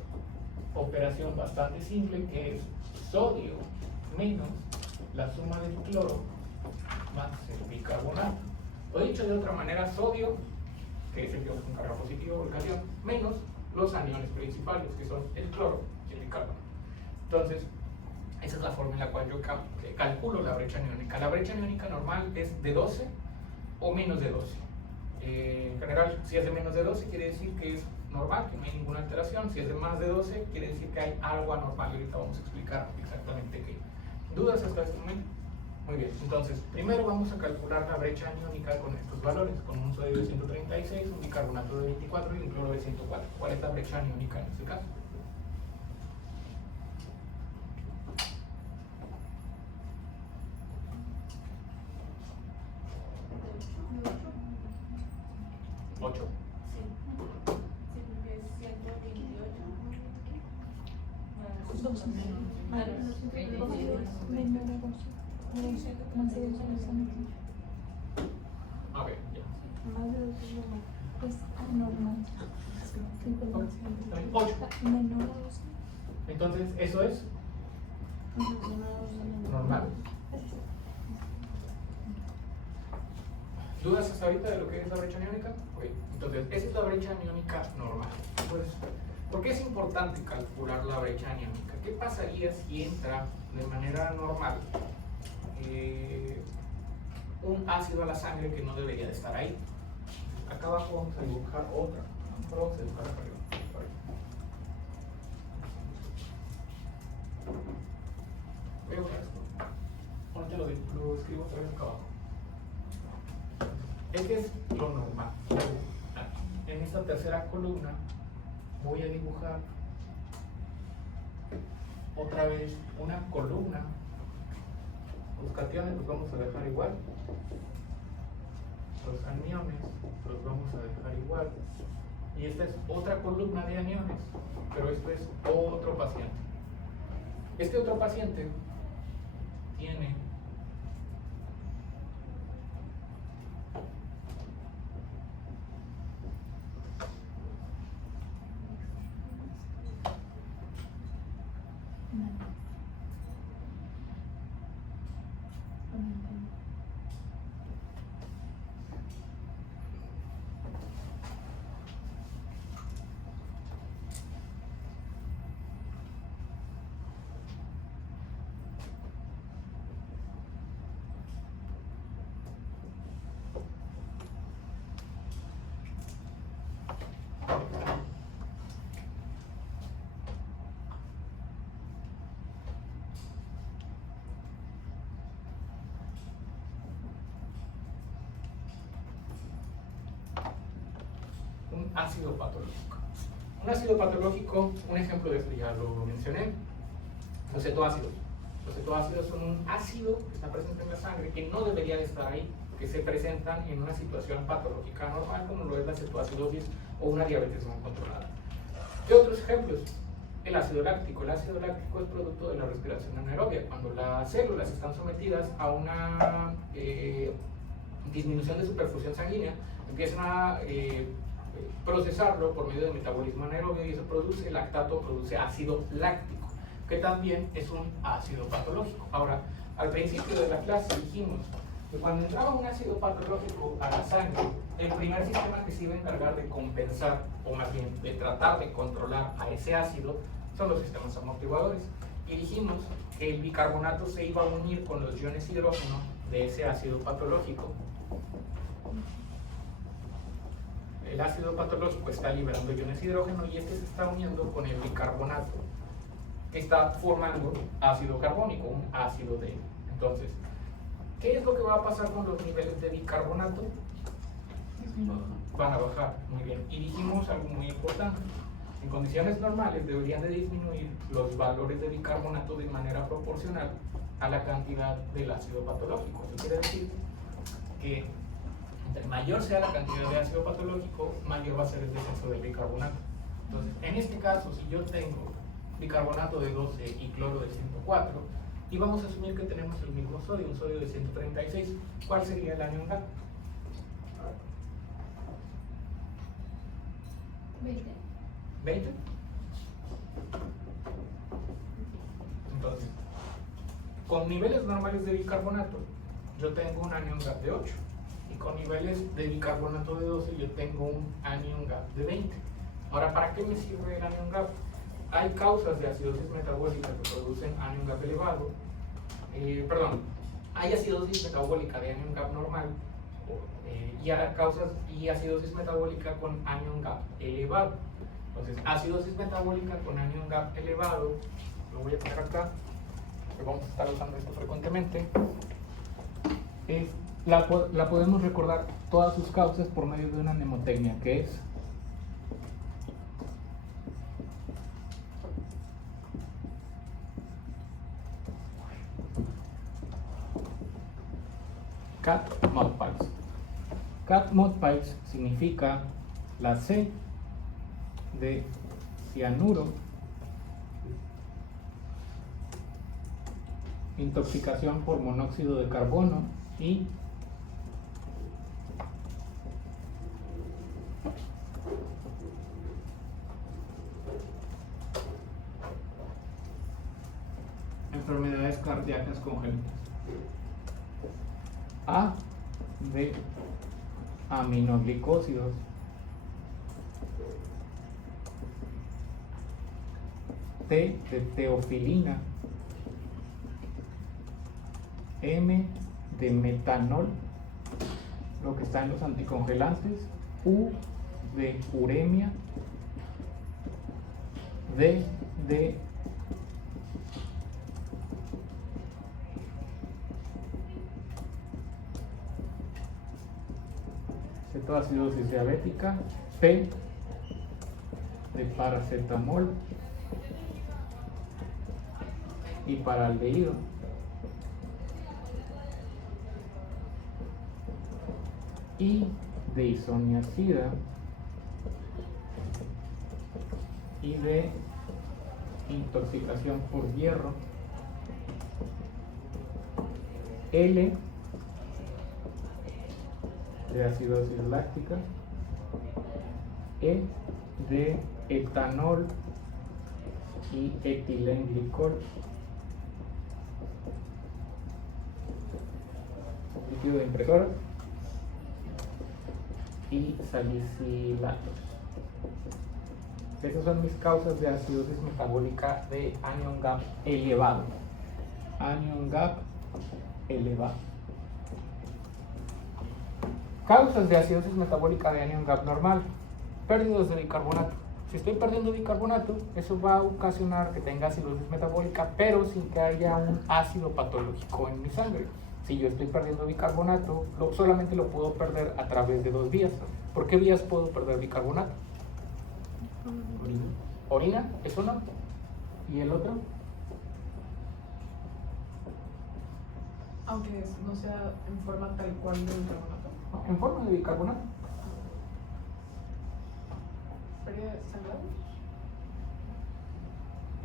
operación bastante simple, que es sodio menos la suma del cloro más el bicarbonato. O dicho de otra manera, sodio, que es el ion con carga positiva o el cation, menos los aniones principales, que son el cloro y el bicarbonato. Entonces, esa es la forma en la cual yo calculo la brecha aniónica. La brecha aniónica normal es de 12 o menos de 12. En general, si es de menos de 12, quiere decir que es normal, que no hay ninguna alteración. Si es de más de 12, quiere decir que hay algo anormal. Y ahorita vamos a explicar exactamente qué. ¿Dudas hasta este momento? Muy bien, entonces, primero vamos a calcular la brecha aniónica con estos valores, con un sodio de 136, un bicarbonato de 24 y un cloro de 104. ¿Cuál es la brecha aniónica en este caso? ¿8? Sí, porque es 128 más 22. A ver, ya. Más de 2 es normal. Es anormal. También 8. Menor a 12. Entonces, eso es normal. ¿Dudas hasta ahorita de lo que es la brecha aniónica? Ok, entonces, esa es la brecha aniónica normal. Pues, ¿por qué es importante calcular la brecha aniónica? ¿Qué pasaría si entra de manera normal un ácido a la sangre que no debería de estar ahí? Acá abajo vamos a dibujar otra. Vamos a dibujar acá arriba. Por ahí. Voy a borrar esto. Ahorita lo escribo otra vez acá abajo. Este es lo normal. En esta tercera columna voy a dibujar otra vez una columna. Los cationes los vamos a dejar igual. Los aniones los vamos a dejar igual. Y esta es otra columna de aniones, pero esto es otro paciente. Este otro paciente tiene un ácido patológico. Un ácido patológico, un ejemplo de esto ya lo mencioné, los cetoácidos. Los cetoácidos son un ácido que está presente en la sangre que no debería de estar ahí, que se presentan en una situación patológica normal como lo es la cetoacidosis o una diabetes no controlada. ¿Qué otros ejemplos? El ácido láctico. El ácido láctico es producto de la respiración anaerobia. Cuando las células están sometidas a una disminución de su perfusión sanguínea, empiezan a procesarlo por medio del metabolismo anaerobio y eso produce lactato, produce ácido láctico, que también es un ácido patológico. Ahora, al principio de la clase dijimos que cuando entraba un ácido patológico a la sangre, el primer sistema que se iba a encargar de compensar, o más bien de tratar de controlar a ese ácido, son los sistemas amortiguadores. Y dijimos que el bicarbonato se iba a unir con los iones hidrógeno de ese ácido patológico. El ácido patológico está liberando iones hidrógeno y este se está uniendo con el bicarbonato, que está formando ácido carbónico, un ácido débil. Entonces, ¿qué es lo que va a pasar con los niveles de bicarbonato? Van a bajar, muy bien. Y dijimos algo muy importante. En condiciones normales deberían de disminuir los valores de bicarbonato de manera proporcional a la cantidad del ácido patológico. Eso quiere decir que entre mayor sea la cantidad de ácido patológico, mayor va a ser el descenso del bicarbonato. Entonces, en este caso, si yo tengo bicarbonato de 12 y cloro de 104, y vamos a asumir que tenemos el mismo sodio, un sodio de 136, ¿cuál sería el anión GAP? 20. 20. Entonces, con niveles normales de bicarbonato, yo tengo un anión GAP de 8. Y con niveles de bicarbonato de 12, yo tengo un anión GAP de 20. Ahora, ¿para qué me sirve el anión GAP? Hay causas de acidosis metabólica que producen anión GAP elevado. Hay acidosis metabólica de anión GAP normal y hay causas y acidosis metabólica con anión GAP elevado. Entonces, acidosis metabólica con anión GAP elevado, lo voy a poner acá, que vamos a estar usando esto frecuentemente, la podemos recordar todas sus causas por medio de una mnemotecnia, que es CAT-MOD-PIES. CAT-MOD-PIES significa la C de cianuro, intoxicación por monóxido de carbono y enfermedades cardíacas congénitas. A de aminoglicósidos, T de teofilina, M de metanol, lo que está en los anticongelantes, U de uremia, D de cetoacidosis diabética, P de paracetamol y paraldehído, I de isoniazida y de intoxicación por hierro, L de acidosis láctica, E de etanol y etilenglicol, líquido de impresora, y salicilatos. Esas son mis causas de acidosis metabólica de anión GAP elevado. Anión GAP elevado. Causas de acidosis metabólica de anión GAP normal. Pérdidas de bicarbonato. Si estoy perdiendo bicarbonato, eso va a ocasionar que tenga acidosis metabólica, pero sin que haya un ácido patológico en mi sangre. Si yo estoy perdiendo bicarbonato, solamente lo puedo perder a través de 2 vías. ¿Por qué vías puedo perder bicarbonato? Orina, ¿es uno? ¿Y el otro? Aunque no sea en forma tal cual de bicarbonato. No, en forma de bicarbonato. ¿Sería sangrado?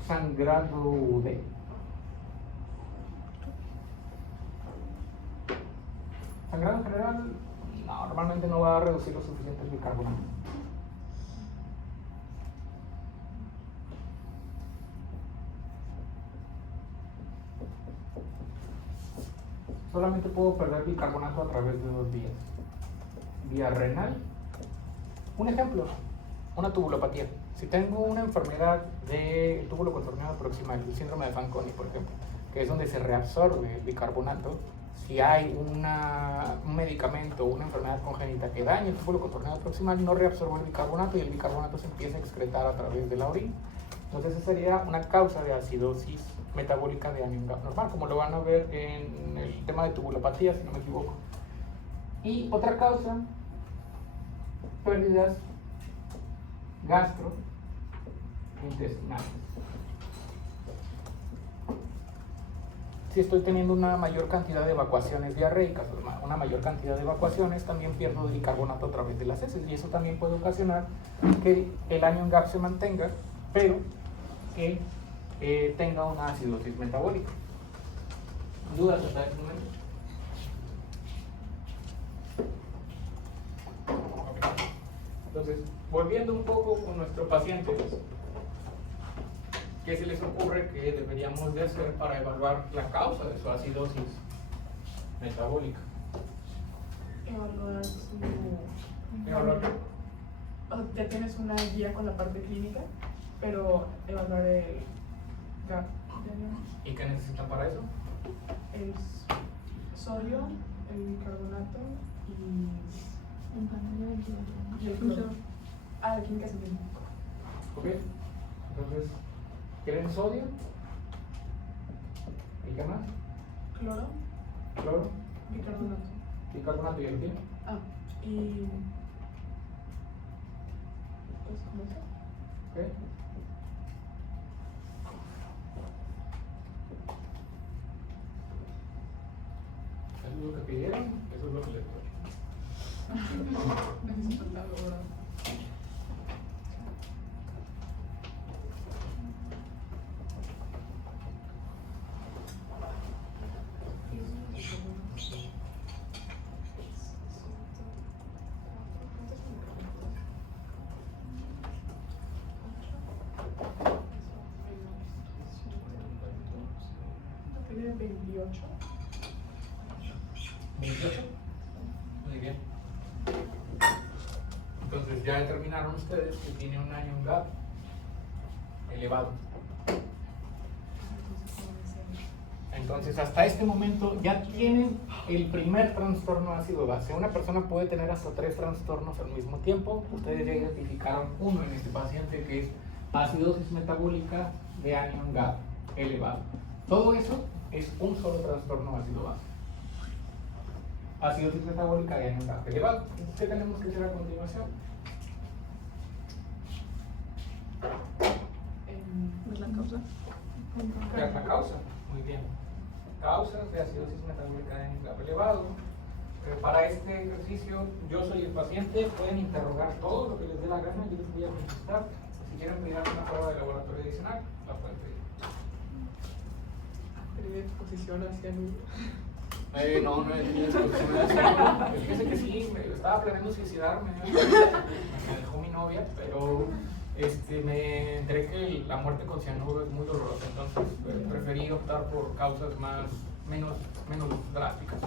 Sangrado de... Sangrado en general, no, normalmente no va a reducir lo suficiente el bicarbonato. Solamente puedo perder bicarbonato a través de 2 vías. Vía renal. Un ejemplo, una tubulopatía. Si tengo una enfermedad de túbulo contorneado proximal, el síndrome de Fanconi, por ejemplo, que es donde se reabsorbe el bicarbonato, si hay un medicamento o una enfermedad congénita que daña el túbulo contorneado proximal, no reabsorbe el bicarbonato y el bicarbonato se empieza a excretar a través de la orina. Entonces esa sería una causa de acidosis metabólica de anion GAP normal, como lo van a ver en el tema de tubulopatía, si no me equivoco. Y otra causa, pérdidas gastrointestinales. Si estoy teniendo una mayor cantidad de evacuaciones diarreicas, una mayor cantidad de evacuaciones, también pierdo bicarbonato a través de las heces, y eso también puede ocasionar que el anion GAP se mantenga, pero que tenga una acidosis metabólica. ¿Dudas hasta este momento? Okay. Entonces, volviendo un poco con nuestro paciente, ¿qué se les ocurre que deberíamos de hacer para evaluar la causa de su acidosis metabólica? Evaluar su... Evaluar. O sea, ya tienes una guía con la parte clínica, pero evaluar el GAP. ¿Y qué necesitan para eso? El sodio, el bicarbonato y el cloro. Ah, la química sanguínea. ¿Ok? Entonces, ¿quieren sodio? ¿Y qué más? Cloro, Cloro, bicarbonato. bicarbonato y el qué? Ah, y... pues como eso. ¿Ok? Eso es lo que pidieron, eso es lo que les doy. Necesito algo, ¿verdad? Tiene 28. 28. Muy bien. Entonces ya determinaron ustedes que tiene un anion GAP elevado. Entonces hasta este momento ya tienen el primer trastorno ácido-base. Una persona puede tener hasta 3 trastornos al mismo tiempo. Ustedes ya identificaron uno en este paciente, que es acidosis metabólica de anion GAP elevado. Todo eso es un solo trastorno ácido-base. Acidosis metabólica de anion GAP elevado. ¿Qué tenemos que hacer a continuación? ¿Es la causa? Crear la causa. Muy bien. Causas de acidosis metabólica de anion GAP elevado. Para este ejercicio, yo soy el paciente. Pueden interrogar todo lo que les dé la gana. Yo les voy a contestar. Si quieren pedir una prueba de laboratorio adicional, la pueden pedir. Tiene exposición hacia mí. No es mi exposición. Fíjese que sí, estaba planeando suicidarme. Me dejó mi novia, pero me enteré que la muerte con cianuro es muy dolorosa. Entonces preferí optar por causas menos drásticas.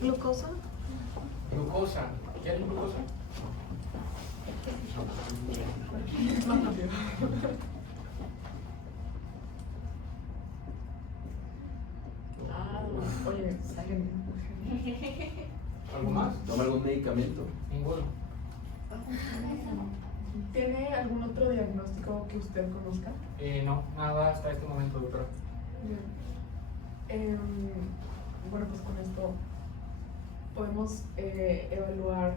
¿Glucosa? Glucosa. ¿Quieren glucosa? Más rápido. Ah, oye, salen. ¿Algo más? ¿Toma algún medicamento? Ninguno. ¿Tiene algún otro diagnóstico que usted conozca? No, nada hasta este momento, doctora. Bien. bueno, pues con esto podemos evaluar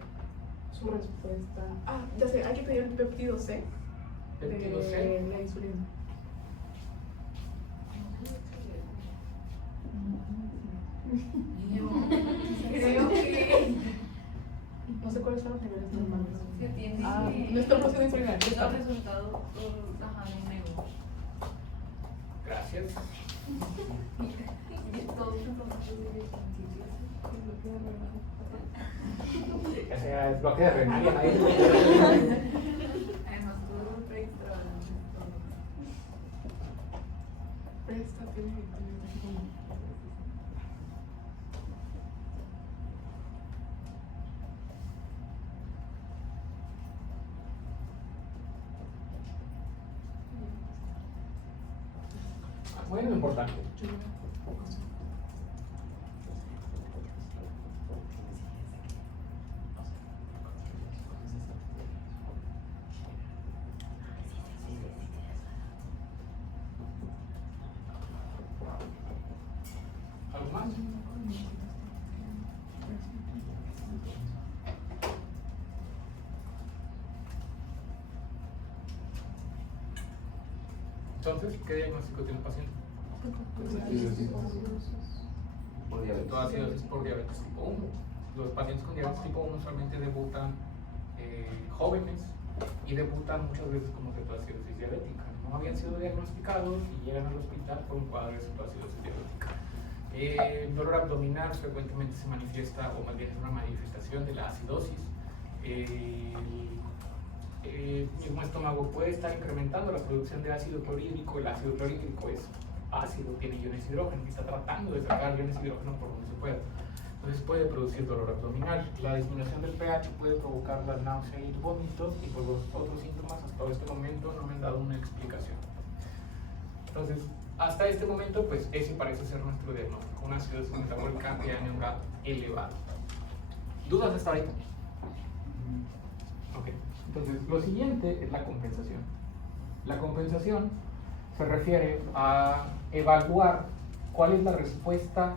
su respuesta. Ah, ya sé, hay que pedir el péptido C Péptido de C. la insulina. Creo que No sé cuáles son los niveles normales. se tiene Ah, que... nuestra porción de insulina. Es el resultado de negro. Gracias. Todos los informativos de Ya sea el bloque de renal, nadie. Además, todo registrado. Esta tiene así como. Bueno, lo importante. ¿Algo más? Entonces, ¿qué diagnóstico tiene el paciente? Por diabetes. Toda acidosis por diabetes tipo 1. Los pacientes con diabetes tipo 1 usualmente debutan jóvenes y debutan muchas veces como cetoacidosis diabética. No habían sido diagnosticados y llegan al hospital por un cuadro de cetoacidosis diabética. El dolor abdominal frecuentemente se manifiesta, o más bien es una manifestación de la acidosis. El mismo estómago puede estar incrementando la producción de ácido clorhídrico. El ácido clorhídrico es ácido, tiene iones de hidrógeno y está tratando de sacar iones de hidrógeno por donde se pueda. Entonces puede producir dolor abdominal. La disminución del pH puede provocar la náusea y el vómito, y por los otros síntomas hasta este momento no me han dado una explicación. Entonces, hasta este momento, pues ese parece ser nuestro diagnóstico, una acidosis metabólica de ANOVA elevado. ¿Dudas hasta ahorita? Ok, entonces lo siguiente es la compensación. La compensación se refiere a evaluar cuál es la respuesta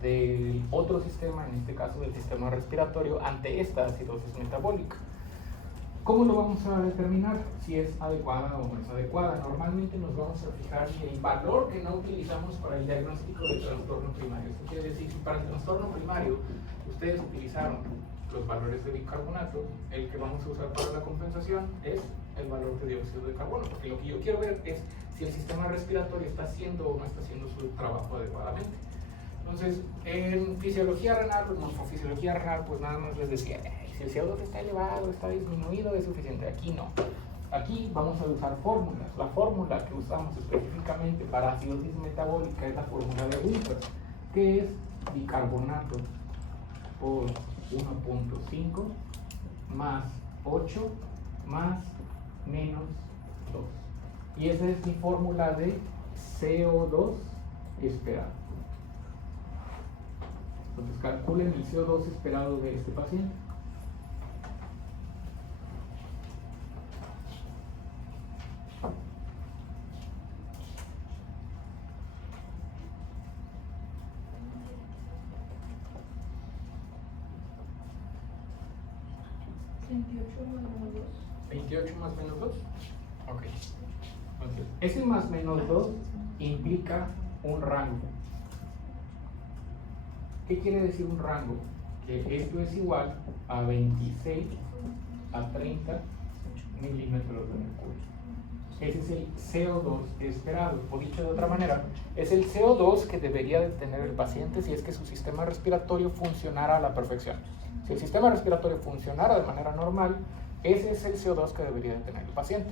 del otro sistema, en este caso del sistema respiratorio, ante esta acidosis metabólica. ¿Cómo lo vamos a determinar si es adecuada o no es adecuada? Normalmente nos vamos a fijar en el valor que no utilizamos para el diagnóstico del trastorno primario. Esto quiere decir, si para el trastorno primario ustedes utilizaron los valores de bicarbonato, el que vamos a usar para la compensación es el valor de dióxido de carbono, porque lo que yo quiero ver es si el sistema respiratorio está haciendo o no está haciendo su trabajo adecuadamente. Entonces, en fisiología renal, pues morfofisiología renal, pues nada más les decía, si el CO2 está elevado, está disminuido, es suficiente. Aquí no. Aquí vamos a usar fórmulas. La fórmula que usamos específicamente para acidosis metabólica es la fórmula de Winters, que es bicarbonato por 1.5 más 8 más menos 2. Y esa es mi fórmula de CO2 esperado. Entonces calculen el CO2 esperado de este paciente. ¿28 más menos 2? Ok. Entonces, ese más menos 2 implica un rango. ¿Qué quiere decir un rango? Que esto es igual a 26 a 30 milímetros de mercurio. Ese es el CO2 esperado, o dicho de otra manera, es el CO2 que debería de tener el paciente si es que su sistema respiratorio funcionara a la perfección. Si el sistema respiratorio funcionara de manera normal, ese es el CO2 que debería de tener el paciente.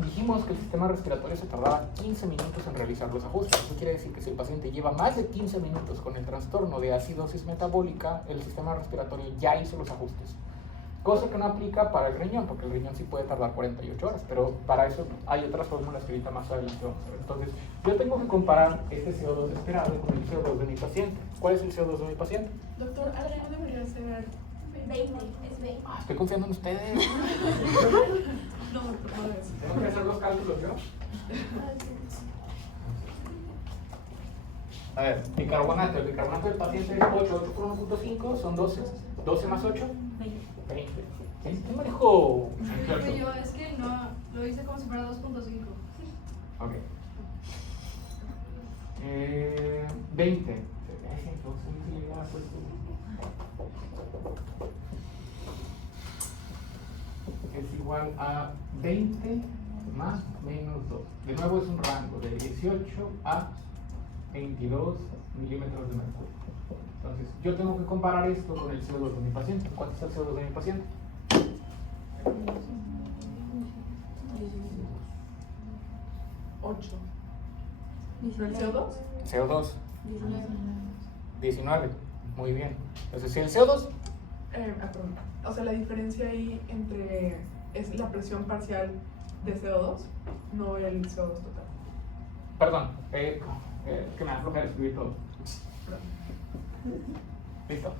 Dijimos que el sistema respiratorio se tardaba 15 minutos en realizar los ajustes. Eso quiere decir que si el paciente lleva más de 15 minutos con el trastorno de acidosis metabólica, el sistema respiratorio ya hizo los ajustes. Cosa que no aplica para el riñón, porque el riñón sí puede tardar 48 horas, pero para eso hay otras fórmulas que ahorita más adelante vamos a ver. Entonces, yo tengo que comparar este CO2 esperado con el CO2 de mi paciente. ¿Cuál es el CO2 de mi paciente? Doctor, Adrián debería ser 20, es 20. Ah, estoy confiando en ustedes. No, doctor, no es. ¿Tengo que hacer los cálculos yo? A ver, bicarbonato. El bicarbonato del paciente es 8 por 1.5 son 12. 12 más 8, 20. ¿Quién manejó? Fui yo, es que no, lo hice como si fuera 2.5. Ok. 20. Es igual a 20 más menos 2. De nuevo es un rango de 18 a 22 milímetros de mercurio. Entonces, yo tengo que comparar esto con el CO2 de mi paciente. ¿Cuánto es el CO2 de mi paciente? 8. ¿El CO2? CO2, 19. Muy bien. Entonces, si el CO2, Perdón. O sea, la diferencia ahí entre es la presión parcial de CO2, no el CO2 total. perdón, que me da flojera escribir todo. Listo.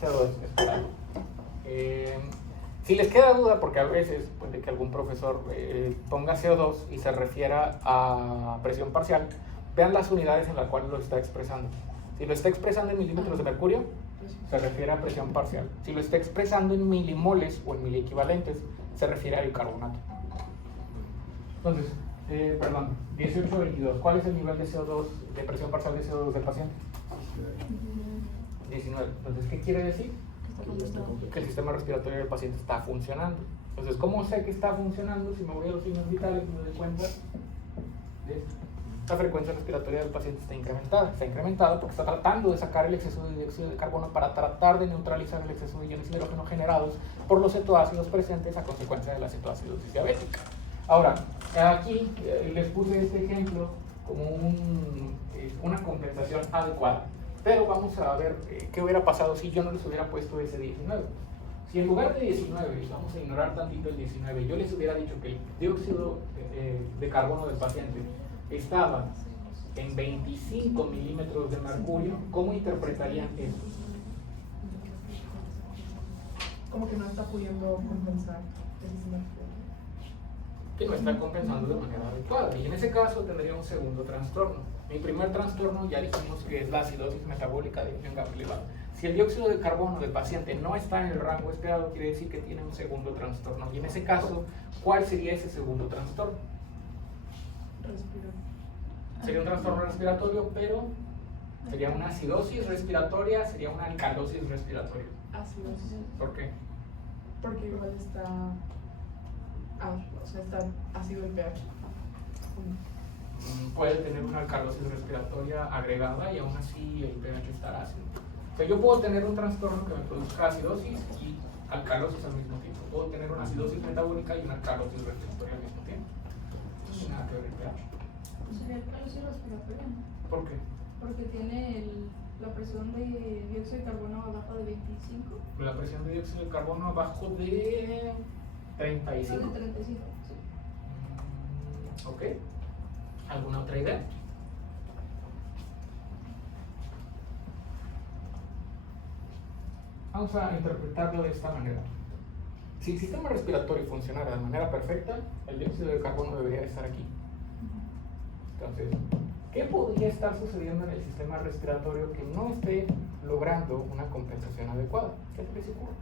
CO2, espera. Si les queda duda, porque a veces puede que algún profesor ponga CO2 y se refiera a presión parcial, vean las unidades en las cuales lo está expresando. Si lo está expresando en milímetros de mercurio, se refiere a presión parcial. Si lo está expresando en milimoles o en miliequivalentes, se refiere a bicarbonato. Entonces, perdón, 18-22. ¿Cuál es el nivel de CO2, de presión parcial de CO2 del paciente? 19. Entonces, ¿qué quiere decir? Que el sistema respiratorio del paciente está funcionando. Entonces, ¿cómo sé que está funcionando? Si me voy a los signos vitales, me doy cuenta de esto. La frecuencia respiratoria del paciente está incrementada. Está incrementada porque está tratando de sacar el exceso de dióxido de carbono para tratar de neutralizar el exceso de iones hidrógeno generados por los cetoácidos presentes a consecuencia de la cetoacidosis diabética. Ahora, aquí les puse este ejemplo como una compensación adecuada. Pero vamos a ver qué hubiera pasado si yo no les hubiera puesto ese 19. Si en lugar de 19, vamos a ignorar tantito el 19, yo les hubiera dicho que el dióxido de carbono del paciente estaba en 25 milímetros de mercurio, ¿cómo interpretarían eso? Como que no está pudiendo compensar el sistema respiratorio. Que no está compensando de manera adecuada. Y en ese caso tendría un segundo trastorno. Mi primer trastorno ya dijimos que es la acidosis metabólica de un GAP elevado. Si el dióxido de carbono del paciente no está en el rango esperado, quiere decir que tiene un segundo trastorno. Y en ese caso, ¿cuál sería ese segundo trastorno? Sería un trastorno respiratorio, pero sería una acidosis respiratoria, sería una alcalosis respiratoria. Acidosis. ¿Por qué? Porque igual está o sea, está ácido el pH. Puede tener una alcalosis respiratoria agregada y aún así el pH estará ácido. O sea, yo puedo tener un trastorno que me produzca acidosis y alcalosis al mismo tiempo. Puedo tener una acidosis metabólica y una alcalosis respiratoria al mismo tiempo. No tiene nada que ver el pH. Sería alcalosis respiratoria, ¿no? ¿Por qué? Porque tiene la presión de dióxido de carbono abajo de 25. La presión de dióxido de carbono abajo de 35. De 35, sí. Ok. ¿Alguna otra idea? Vamos a interpretarlo de esta manera. Si el sistema respiratorio funcionara de manera perfecta, el dióxido de carbono debería estar aquí. Entonces, ¿qué podría estar sucediendo en el sistema respiratorio que no esté logrando una compensación adecuada? ¿Qué se les ocurre?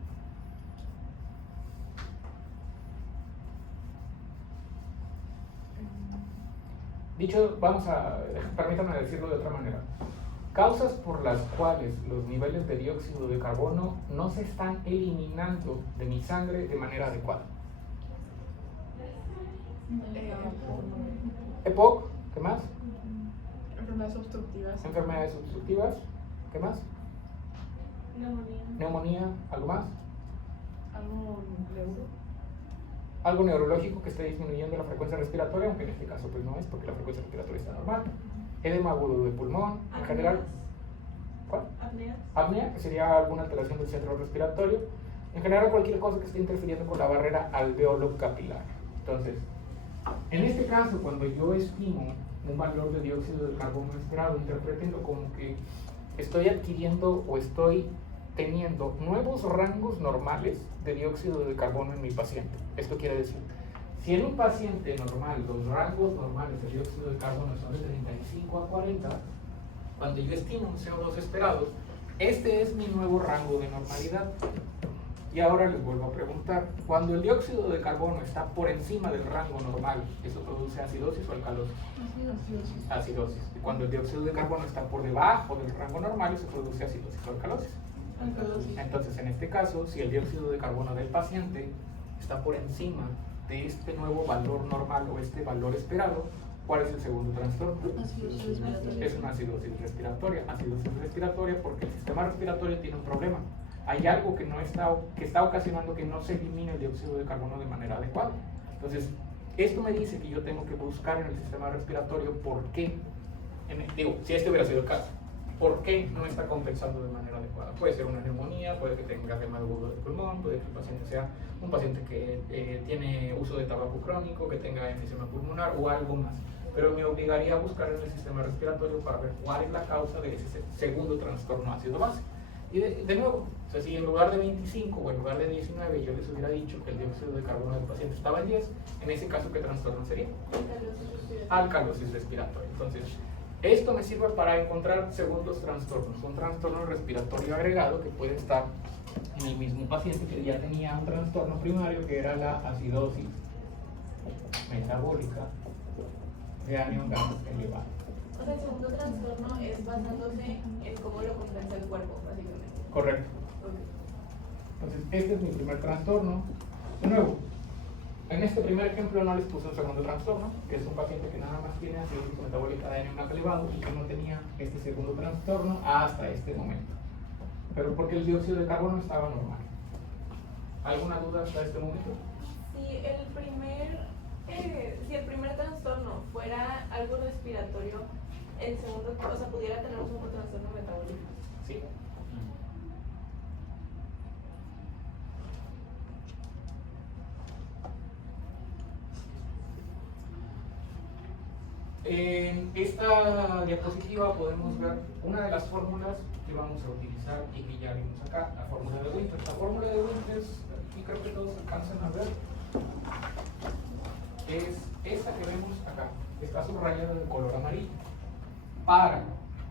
Dicho, permítanme decirlo de otra manera. Causas por las cuales los niveles de dióxido de carbono no se están eliminando de mi sangre de manera adecuada. EPOC, ¿qué más? Enfermedades obstructivas. Enfermedades obstructivas, ¿qué más? Neumonía, ¿algo más? Algo neuro. Algo neurológico que esté disminuyendo la frecuencia respiratoria, aunque en este caso pues no es porque la frecuencia respiratoria está normal. Edema agudo de pulmón, en general. ¿Cuál? Apnea, que sería alguna alteración del centro respiratorio. En general cualquier cosa que esté interfiriendo con la barrera alveolo capilar. Entonces, en este caso, cuando yo estimo un valor de dióxido de carbono esperado, interpretenlo como que estoy adquiriendo o estoy teniendo nuevos rangos normales de dióxido de carbono en mi paciente. Esto quiere decir, Si en un paciente normal los rangos normales de dióxido de carbono son de 35 a 40, cuando yo estimo un CO2 esperado, este es mi nuevo rango de normalidad. Y ahora les vuelvo a preguntar, cuando el dióxido de carbono está por encima del rango normal, ¿eso produce acidosis o alcalosis? Acidosis. Y cuando el dióxido de carbono está por debajo del rango normal, ¿eso produce acidosis o alcalosis? Entonces, en este caso, si el dióxido de carbono del paciente está por encima de este nuevo valor normal o este valor esperado, ¿cuál es el segundo trastorno? Es una acidosis respiratoria. Acidosis respiratoria porque el sistema respiratorio tiene un problema. Hay algo que está ocasionando que no se elimine el dióxido de carbono de manera adecuada. Entonces, esto me dice que yo tengo que buscar en el sistema respiratorio por qué, si este hubiera sido el caso, ¿por qué no está compensando de manera adecuada? Puede ser una neumonía, puede que tenga edema agudo del pulmón, puede que el paciente sea un paciente que tiene uso de tabaco crónico, que tenga enfisema pulmonar o algo más. Pero me obligaría a buscar en el sistema respiratorio para ver cuál es la causa de ese segundo trastorno ácido-base. Y de nuevo, o sea, si en lugar de 25 o en lugar de 19 yo les hubiera dicho que el dióxido de carbono del paciente estaba en 10, en ese caso, ¿qué trastorno sería? Alcalosis respiratoria. Entonces, esto me sirve para encontrar segundos trastornos. Un trastorno respiratorio agregado que puede estar en el mismo paciente que ya tenía un trastorno primario que era la acidosis metabólica de anión gas elevado. O sea, el segundo trastorno es basándose en cómo lo compensa el cuerpo, básicamente. Correcto. Entonces, este es mi primer trastorno. De nuevo, en este primer ejemplo no les puse un segundo trastorno, que es un paciente que nada más tiene acidosis metabólica de anión gas elevado y que no tenía este segundo trastorno hasta este momento. Pero porque el dióxido de carbono estaba normal. ¿Alguna duda hasta este momento? Si el primer trastorno fuera algo respiratorio, el segundo, o sea, pudiera tener un segundo trastorno metabólico. Sí. En esta diapositiva podemos ver una de las fórmulas que vamos a utilizar y que ya vimos acá, la fórmula de Winters. La fórmula de Winters, y creo que todos alcanzan a ver, es esta que vemos acá, está subrayada de color amarillo. Para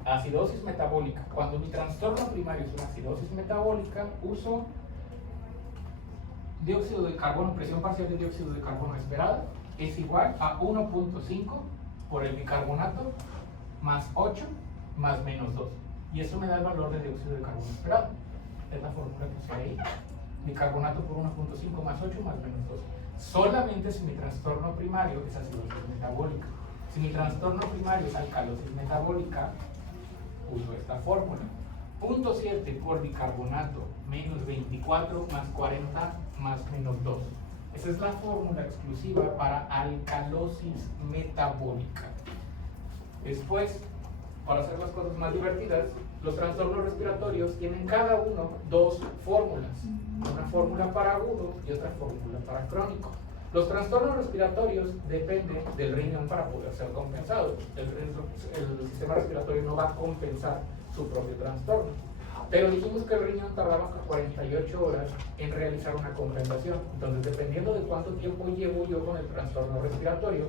acidosis metabólica, cuando mi trastorno primario es una acidosis metabólica, uso dióxido de carbono, presión parcial de dióxido de carbono esperada, es igual a 1.5 por el bicarbonato más 8 más menos 2. Y eso me da el valor de dióxido de carbono esperado. Es la fórmula que usé ahí. Bicarbonato por 1.5 más 8 más menos 2. Solamente si mi trastorno primario es acidosis metabólica. Si mi trastorno primario es alcalosis metabólica, uso esta fórmula. 0.7 por bicarbonato menos 24 más 40 más menos 2. Esa es la fórmula exclusiva para alcalosis metabólica. Después, para hacer las cosas más divertidas, los trastornos respiratorios tienen cada uno dos fórmulas. Una fórmula para agudo y otra fórmula para crónico. Los trastornos respiratorios dependen del riñón para poder ser compensados. El sistema respiratorio no va a compensar su propio trastorno. Pero dijimos que el riñón tardaba 48 horas en realizar una compensación. Entonces, dependiendo de cuánto tiempo llevo yo con el trastorno respiratorio,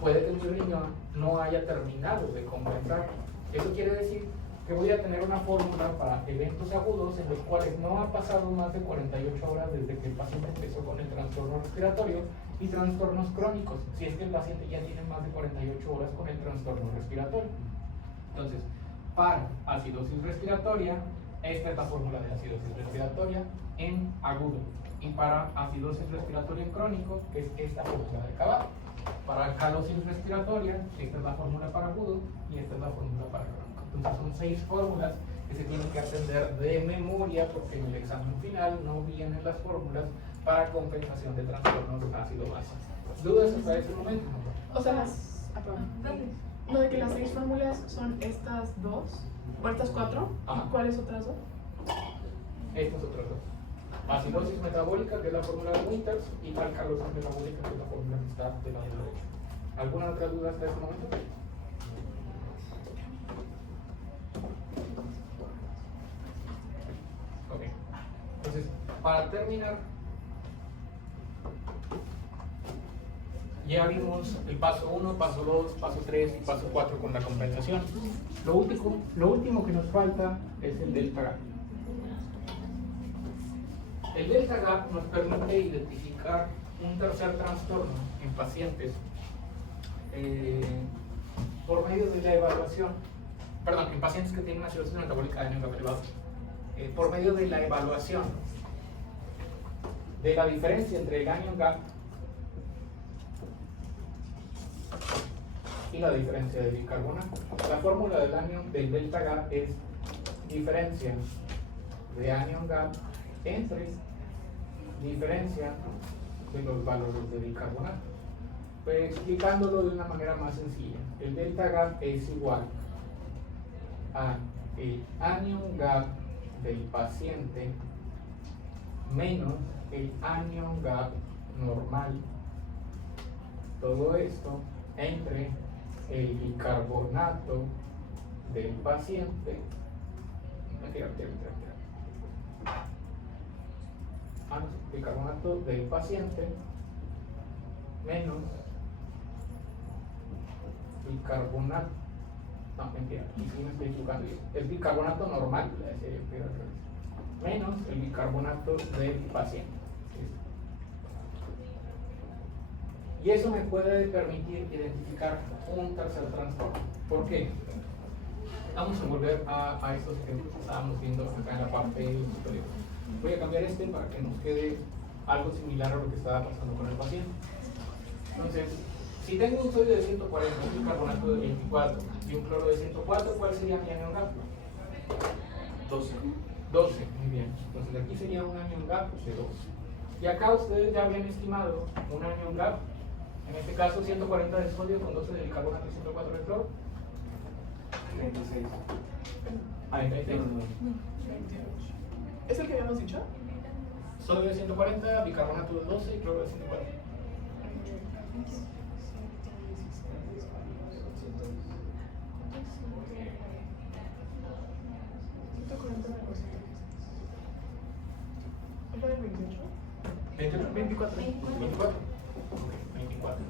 puede que mi riñón no haya terminado de compensar. Eso quiere decir que voy a tener una fórmula para eventos agudos en los cuales no ha pasado más de 48 horas desde que el paciente empezó con el trastorno respiratorio, y trastornos crónicos, si es que el paciente ya tiene más de 48 horas con el trastorno respiratorio. Entonces, para acidosis respiratoria, esta es la fórmula de acidosis respiratoria en agudo. Y para acidosis respiratoria en crónico, que es esta fórmula de acá abajo. Para alcalosis respiratoria, esta es la fórmula para agudo y esta es la fórmula para crónico. Entonces son 6 fórmulas que se tienen que aprender de memoria, porque en el examen final no vienen las fórmulas para compensación de trastornos ácido-base. ¿Dudas hasta ese momento? O sea, lo de que las 6 fórmulas son estas 2, o estas 4, Ajá. ¿y cuáles otras dos? Estas otras dos. Acidosis metabólica, que es la fórmula de Winters, y alcalosis metabólica, que es la fórmula que está del lado derecho. ¿Alguna otra duda hasta este momento? Ok. Entonces, para terminar, Ya vimos el paso 1, paso 2, paso 3 y paso 4 con la compensación. Lo último que nos falta es el delta gap. El delta gap nos permite identificar un tercer trastorno en pacientes por medio de la evaluación, perdón, en pacientes que tienen una cirrosis metabólica de anion gap elevado, por medio de la evaluación de la diferencia entre el anion gap y la diferencia de bicarbonato. La fórmula del delta gap es diferencia de anion gap entre diferencia de los valores de bicarbonato. Pues explicándolo de una manera más sencilla, el delta gap es igual a el anion gap del paciente menos el anion gap normal, todo esto entre el bicarbonato del paciente, bicarbonato del paciente menos bicarbonato, no, mentira, aquí sí me estoy equivocando, es bicarbonato normal, menos el bicarbonato del paciente. Y eso me puede permitir identificar un tercer trastorno. ¿Por qué? Vamos a volver a estos ejemplos que estábamos viendo acá en la parte superior. Voy a cambiar este para que nos quede algo similar a lo que estaba pasando con el paciente. Entonces, si tengo un sodio de 140, un bicarbonato de 24 y un cloro de 104, ¿cuál sería mi anion gap? 12, muy bien. Entonces aquí sería un anion gap de 12. Y acá ustedes ya habían estimado un anion gap, en este caso 140 de sodio con 12 de bicarbonato y 104 de cloro. 36. Ahí, 28. ¿Es el que habíamos dicho? Sodio de 140, bicarbonato de 12 y cloro de 104. ¿Es la del 28? 24. 24. 24.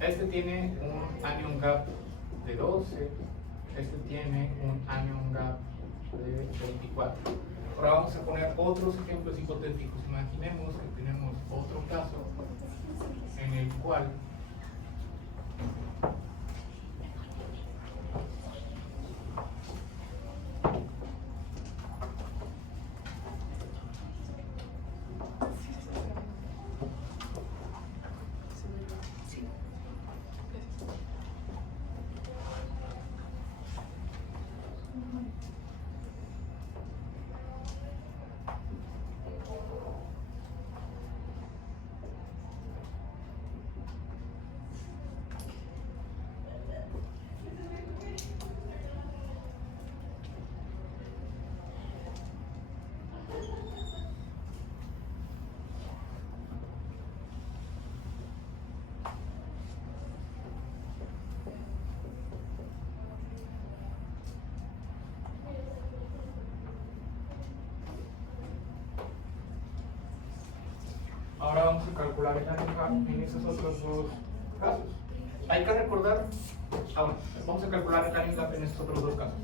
Este tiene un anion gap de 12, este tiene un anion gap de 24. Ahora vamos a poner otros ejemplos hipotéticos. Imaginemos que tenemos otro caso en el cual ahora vamos a calcular el anion gap en esos otros dos casos. Hay que recordar, vamos a calcular el anion gap en estos otros dos casos.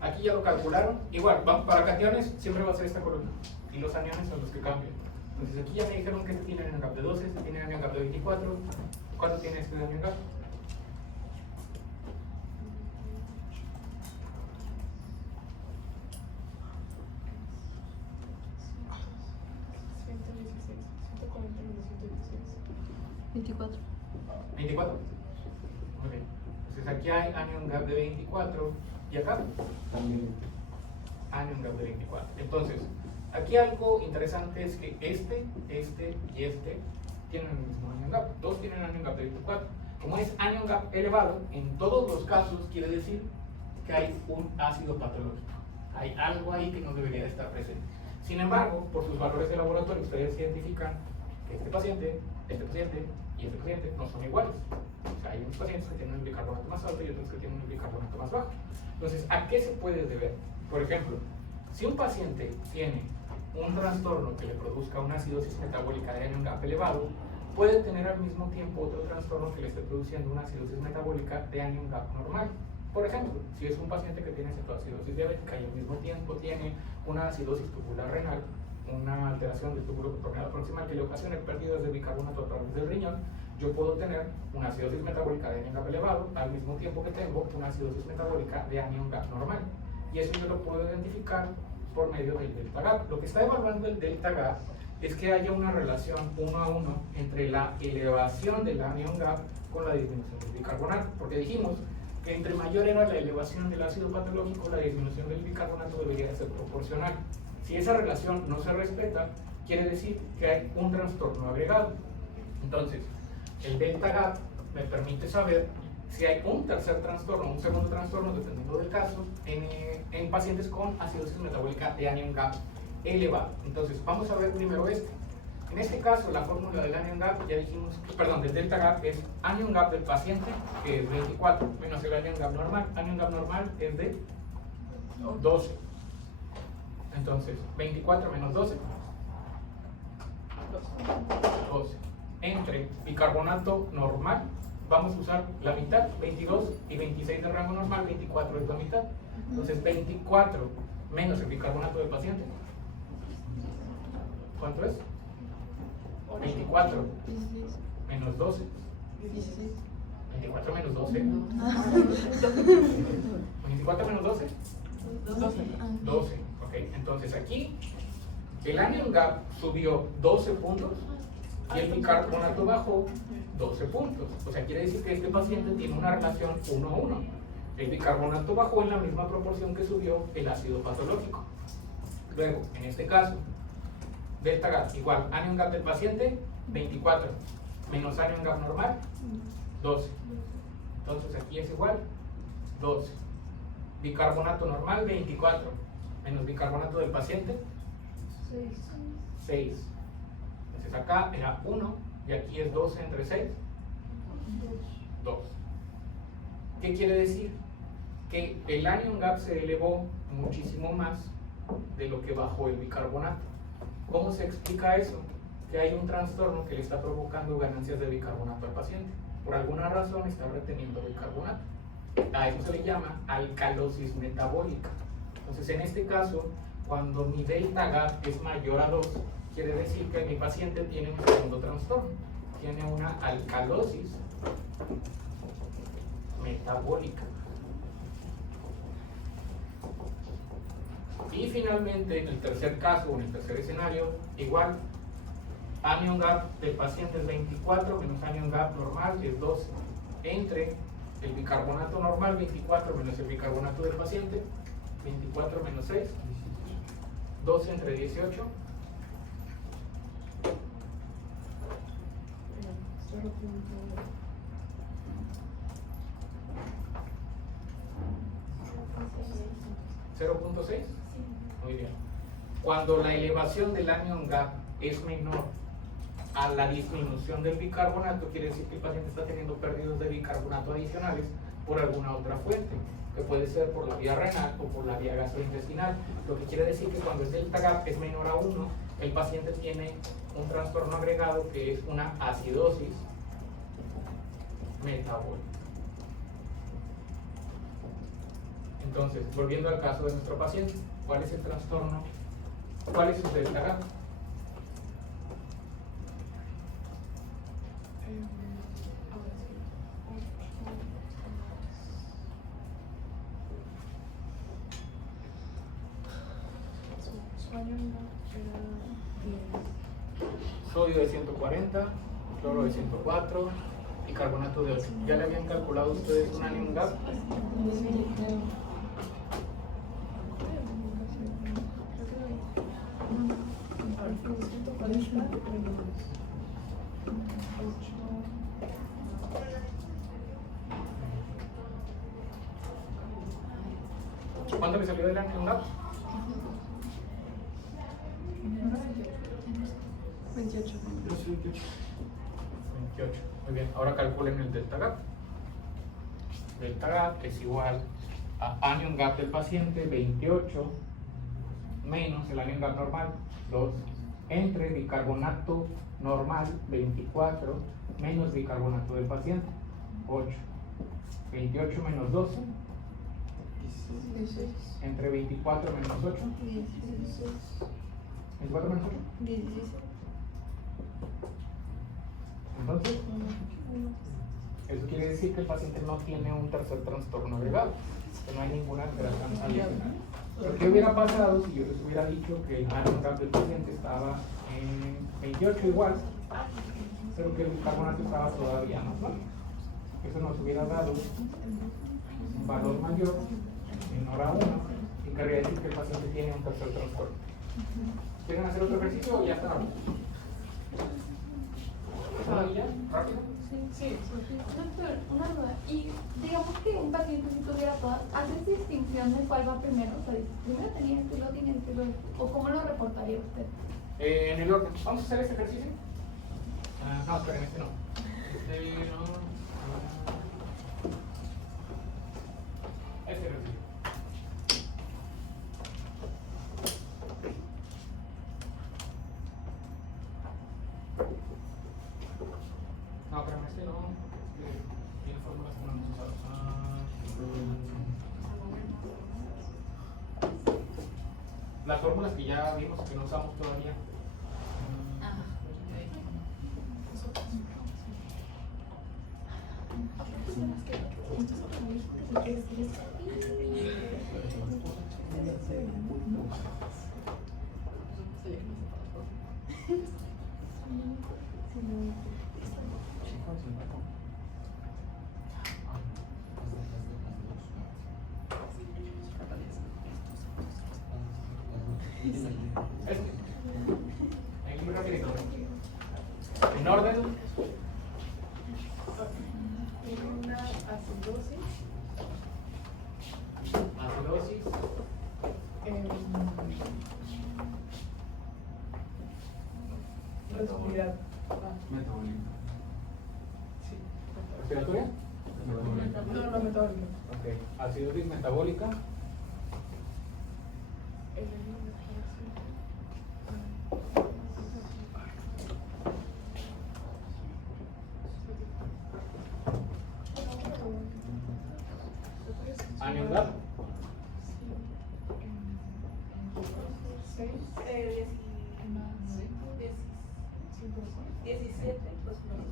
Aquí ya lo calcularon, igual, para cationes siempre va a ser esta columna y los aniones son los que cambian. Entonces aquí ya me dijeron que este tiene anion gap de 12, este tiene anion gap de 24. ¿Cuánto tiene este de anion gap? $24. 24. Ok. Entonces aquí hay anion gap de 24 y acá También. anion gap de 24. Entonces, aquí algo interesante es que este y este tienen el mismo anion gap. Dos tienen anion gap de 24. Como es anion gap elevado, en todos los casos quiere decir que hay un ácido patológico. Hay algo ahí que no debería de estar presente. Sin embargo, por sus valores de laboratorio, ustedes identifican que este paciente y este paciente no son iguales. O sea, hay unos pacientes que tienen un bicarbonato más alto y otros que tienen un bicarbonato más bajo. Entonces, ¿a qué se puede deber? Por ejemplo, Si un paciente tiene un trastorno que le produzca una acidosis metabólica de anion gap elevado, puede tener al mismo tiempo otro trastorno que le esté produciendo una acidosis metabólica de anion gap normal. Por ejemplo, si es un paciente que tiene cetoacidosis diabética y al mismo tiempo tiene una acidosis tubular renal, una alteración del túbulo proximal proximal que le ocasiona pérdidas de bicarbonato a través del riñón, yo puedo tener una acidosis metabólica de anion gap elevado al mismo tiempo que tengo una acidosis metabólica de anion gap normal. Y eso yo lo puedo identificar por medio del delta gap. Lo que está evaluando el delta gap es que haya una relación 1 a 1 entre la elevación del anion gap con la disminución del bicarbonato, porque dijimos que entre mayor era la elevación del ácido patológico, la disminución del bicarbonato debería ser proporcional. Si esa relación no se respeta, quiere decir que hay un trastorno agregado. Entonces, el delta gap me permite saber si hay un tercer trastorno, un segundo trastorno, dependiendo del caso, en pacientes con acidosis metabólica de anion gap elevado. Entonces, vamos a ver primero este. En este caso, la fórmula del anion gap, ya dijimos, perdón, del delta gap es anion gap del paciente, que es 24, menos el anion gap normal. Anion gap normal es de 12. Entonces, 24 menos 12. 12. Entre bicarbonato normal, vamos a usar la mitad, 22 y 26 de rango normal, 24 es la mitad. Entonces, 24 menos el bicarbonato del paciente. ¿Cuánto es? 24 menos 12. 24 menos 12. 24 menos 12. 12. Ok, entonces aquí el anion gap subió 12 puntos y el bicarbonato bajó 12 puntos. O sea, quiere decir que este paciente tiene una relación 1 a 1. El bicarbonato bajó en la misma proporción que subió el ácido patológico. Luego, en este caso, delta gap igual anion gap del paciente 24 menos anion gap normal 12. Entonces aquí es igual 12. Bicarbonato normal 24 menos bicarbonato del paciente 6. Entonces acá era 1 y aquí es 12 entre 6 2. ¿Qué quiere decir? Que el anion gap se elevó muchísimo más de lo que bajó el bicarbonato. ¿Cómo se explica eso? Que hay un trastorno que le está provocando ganancias de bicarbonato al paciente. Por alguna razón está reteniendo bicarbonato. A eso se le llama alcalosis metabólica. Entonces, en este caso, cuando mi delta gap es mayor a 2, quiere decir que mi paciente tiene un segundo trastorno. Tiene una alcalosis metabólica. Y finalmente, en el tercer caso, o en el tercer escenario, igual, anion gap del paciente es 24 menos anion gap normal, que es 12, entre el bicarbonato normal, 24 menos el bicarbonato del paciente, 24 menos 6, 12 entre 18, 0.6. Muy bien. Cuando la elevación del anion gap es menor a la disminución del bicarbonato, quiere decir que el paciente está teniendo pérdidas de bicarbonato adicionales por alguna otra fuente, que puede ser por la vía renal o por la vía gastrointestinal. Lo que quiere decir que cuando el delta gap es menor a 1, el paciente tiene un trastorno agregado que es una acidosis metabólica. Entonces, volviendo al caso de nuestro paciente, ¿cuál es el trastorno? ¿Cuál es su delta gap? Sodio de 140, cloro de 104 y carbonato de 8. ¿Ya le habían calculado ustedes un anion gap? ¿Cuánto me salió del anion gap? 28. 28. Muy bien, ahora calculen el delta gap. Delta gap es igual a anion gap del paciente 28 menos el anion gas normal, 2, entre bicarbonato normal, 24, menos bicarbonato del paciente, 8. 28 menos 12, 16. entre 24 menos 8, 24 menos 8. 16. Entonces, eso quiere decir que el paciente no tiene un tercer trastorno agregado, que no hay ninguna alteración adicional. Pero ¿qué hubiera pasado si yo les hubiera dicho que el anion gas del paciente estaba en 28 igual, pero que el bicarbonato estaba todavía normal? Eso nos hubiera dado un valor mayor, menor a 1, y querría decir que el paciente tiene un tercer trastorno. ¿Quieren hacer otro ejercicio o ya está? ¿Ya? ¿Rápido? Sí. Doctor, una duda. Y digamos que un paciente si tuviera todas, ¿haces distinción de cuál va primero? O sea, primero tenía esto y luego tenía esto y luego, ¿o cómo lo reportaría usted? En el orden. ¿Vamos a hacer este ejercicio? No, esperen, este no. Este ejercicio. No, espérame, este no. Tiene fórmulas que no hemos usado. Las fórmulas que ya vimos que no usamos todavía. Ahí muy rapidito. En orden. Una acidosis. Acidosis. Respiratoria. Metabólico. Sí. ¿Respiratoria? No, metabólica. Ok. Acidosis metabólica. Anion gas. 6 17, pues menos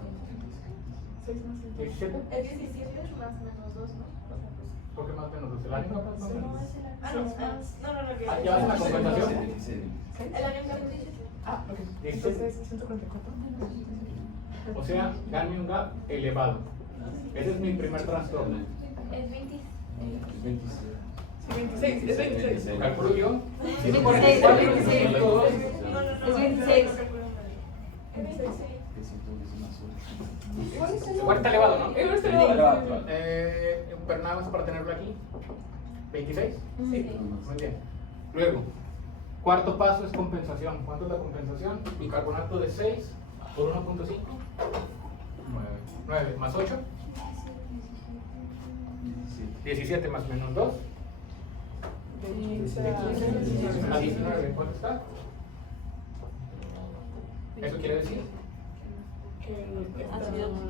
6 más 5. 17.2. Es 17 más menos 2, ¿no? ¿Por qué más menos 2? ¿El anion gas más menos? Ah, no, que Ah, ¿ya vas en la compensación? el año que 17. Ah, ok. 16. Entonces, 144. O sea, anion gas elevado. Ese es mi primer trastorno. Es 20. Sí, 26. Es 26. Calculo yo. 26, 26. No, Es 26. Es 26. Igual está elevado, ¿no? Igual está elevado. Pero nada más para tenerlo aquí. 26. Sí. Muy bien. Luego, cuarto paso es compensación. ¿Cuánto es la compensación? Bicarbonato de 6 por 1.5. 9 más 8. 17 más menos 2. A 19. ¿Cuánto está? Eso quiere decir.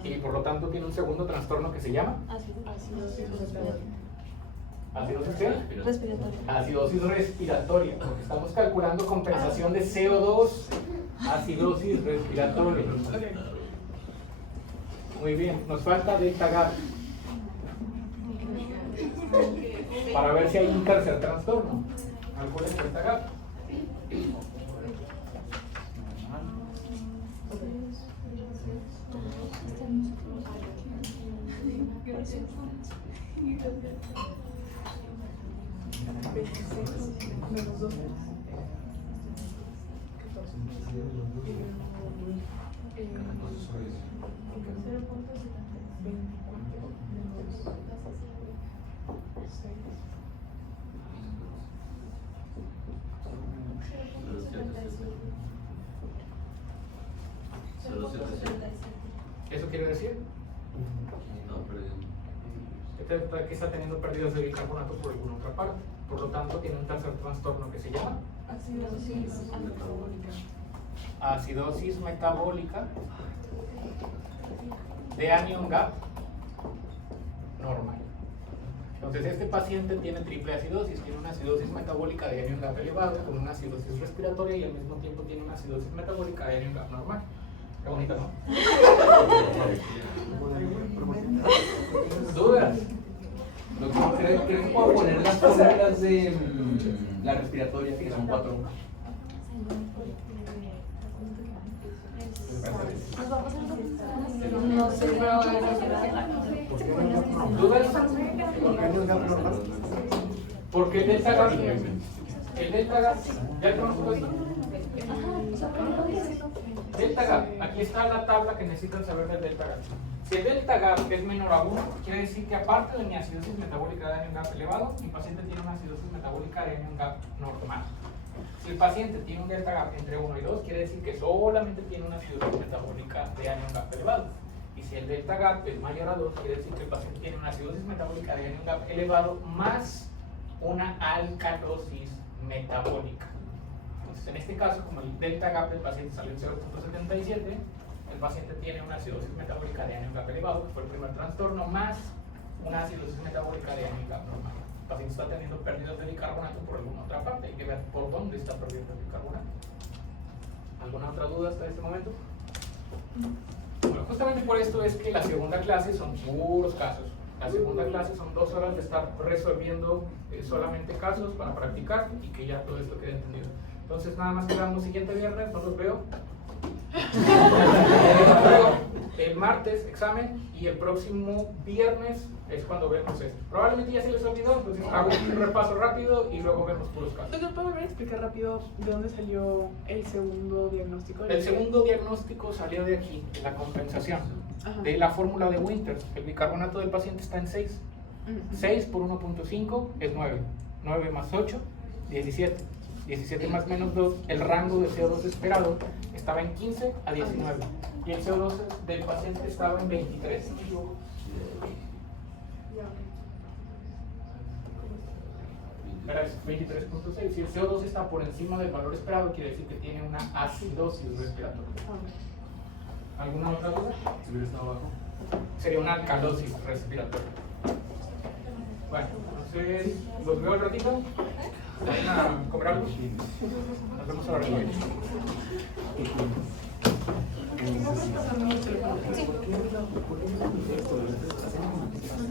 Y por lo tanto tiene un segundo trastorno que se llama acidosis ¿qué? Respiratorio. Acidosis respiratoria, porque estamos calculando compensación de CO2, acidosis respiratoria. Muy bien, nos falta delta GAP para ver si hay un tercer trastorno. Calculen delta GAP. Menos 12. ¿Eso quiere decir? No, pero ¿Qué que está teniendo pérdidas de bicarbonato por alguna otra parte. Por lo tanto, tiene un tercer trastorno que se llama acidosis metabólica de anion gap normal. Entonces, este paciente tiene triple acidosis, tiene una acidosis metabólica de anion gap elevado, con una acidosis respiratoria y al mismo tiempo tiene una acidosis metabólica de anion gap normal. Qué bonita, ¿no? ¿Dudas? Doctor, ¿cree que puedo poner las fórmulas de la respiratoria, que son 4? No sé, pero ¿Dudas? Porque el delta gap, ¿ya conozco esto? Delta gap, aquí está la tabla que necesitan saber del delta gap. Si el delta gap es menor a 1, quiere decir que aparte de mi acidosis metabólica de anion gap elevado, mi paciente tiene una acidosis metabólica de anion gap normal. Si el paciente tiene un delta gap entre 1 y 2, quiere decir que solamente tiene una acidosis metabólica de anion gap elevado. Y si el delta gap es mayor a 2, quiere decir que el paciente tiene una acidosis metabólica de anion gap elevado más una alcalosis metabólica. Entonces, en este caso, como el delta gap del paciente salió en 0.77, el paciente tiene una acidosis metabólica de anion gap elevado, que fue el primer trastorno, más una acidosis metabólica de anion gap normal. El paciente está teniendo pérdidas de bicarbonato por alguna otra parte, hay que ver por dónde está perdiendo el bicarbonato. ¿Alguna otra duda hasta este momento? Bueno, justamente por esto es que la segunda clase son puros casos. La segunda clase son 2 horas de estar resolviendo solamente casos para practicar y que ya todo esto quede entendido. Entonces, nada más quedamos siguiente viernes, no los veo. El martes examen y el próximo viernes es cuando vemos esto. Probablemente ya se les olvidó, entonces hago un repaso rápido y luego vemos puros casos. Doctor, ¿puedo volver a explicar rápido de dónde salió el segundo diagnóstico? El segundo diagnóstico salió de aquí, de la compensación, de la fórmula de Winters. El bicarbonato del paciente está en 6. 6 por 1.5 es 9. 9 más 8, 17. 17 más menos 2, el rango de CO2 esperado estaba en 15 a 19. Y el CO2 del paciente estaba en 23. Era 23.6. Si el CO2 está por encima del valor esperado, quiere decir que tiene una acidosis respiratoria. ¿Alguna otra duda? Si hubiera estado abajo. Sería una alcalosis respiratoria. Bueno, entonces los veo al ratito. ¿Vayan a comer algo? Nos vemos a la reunión.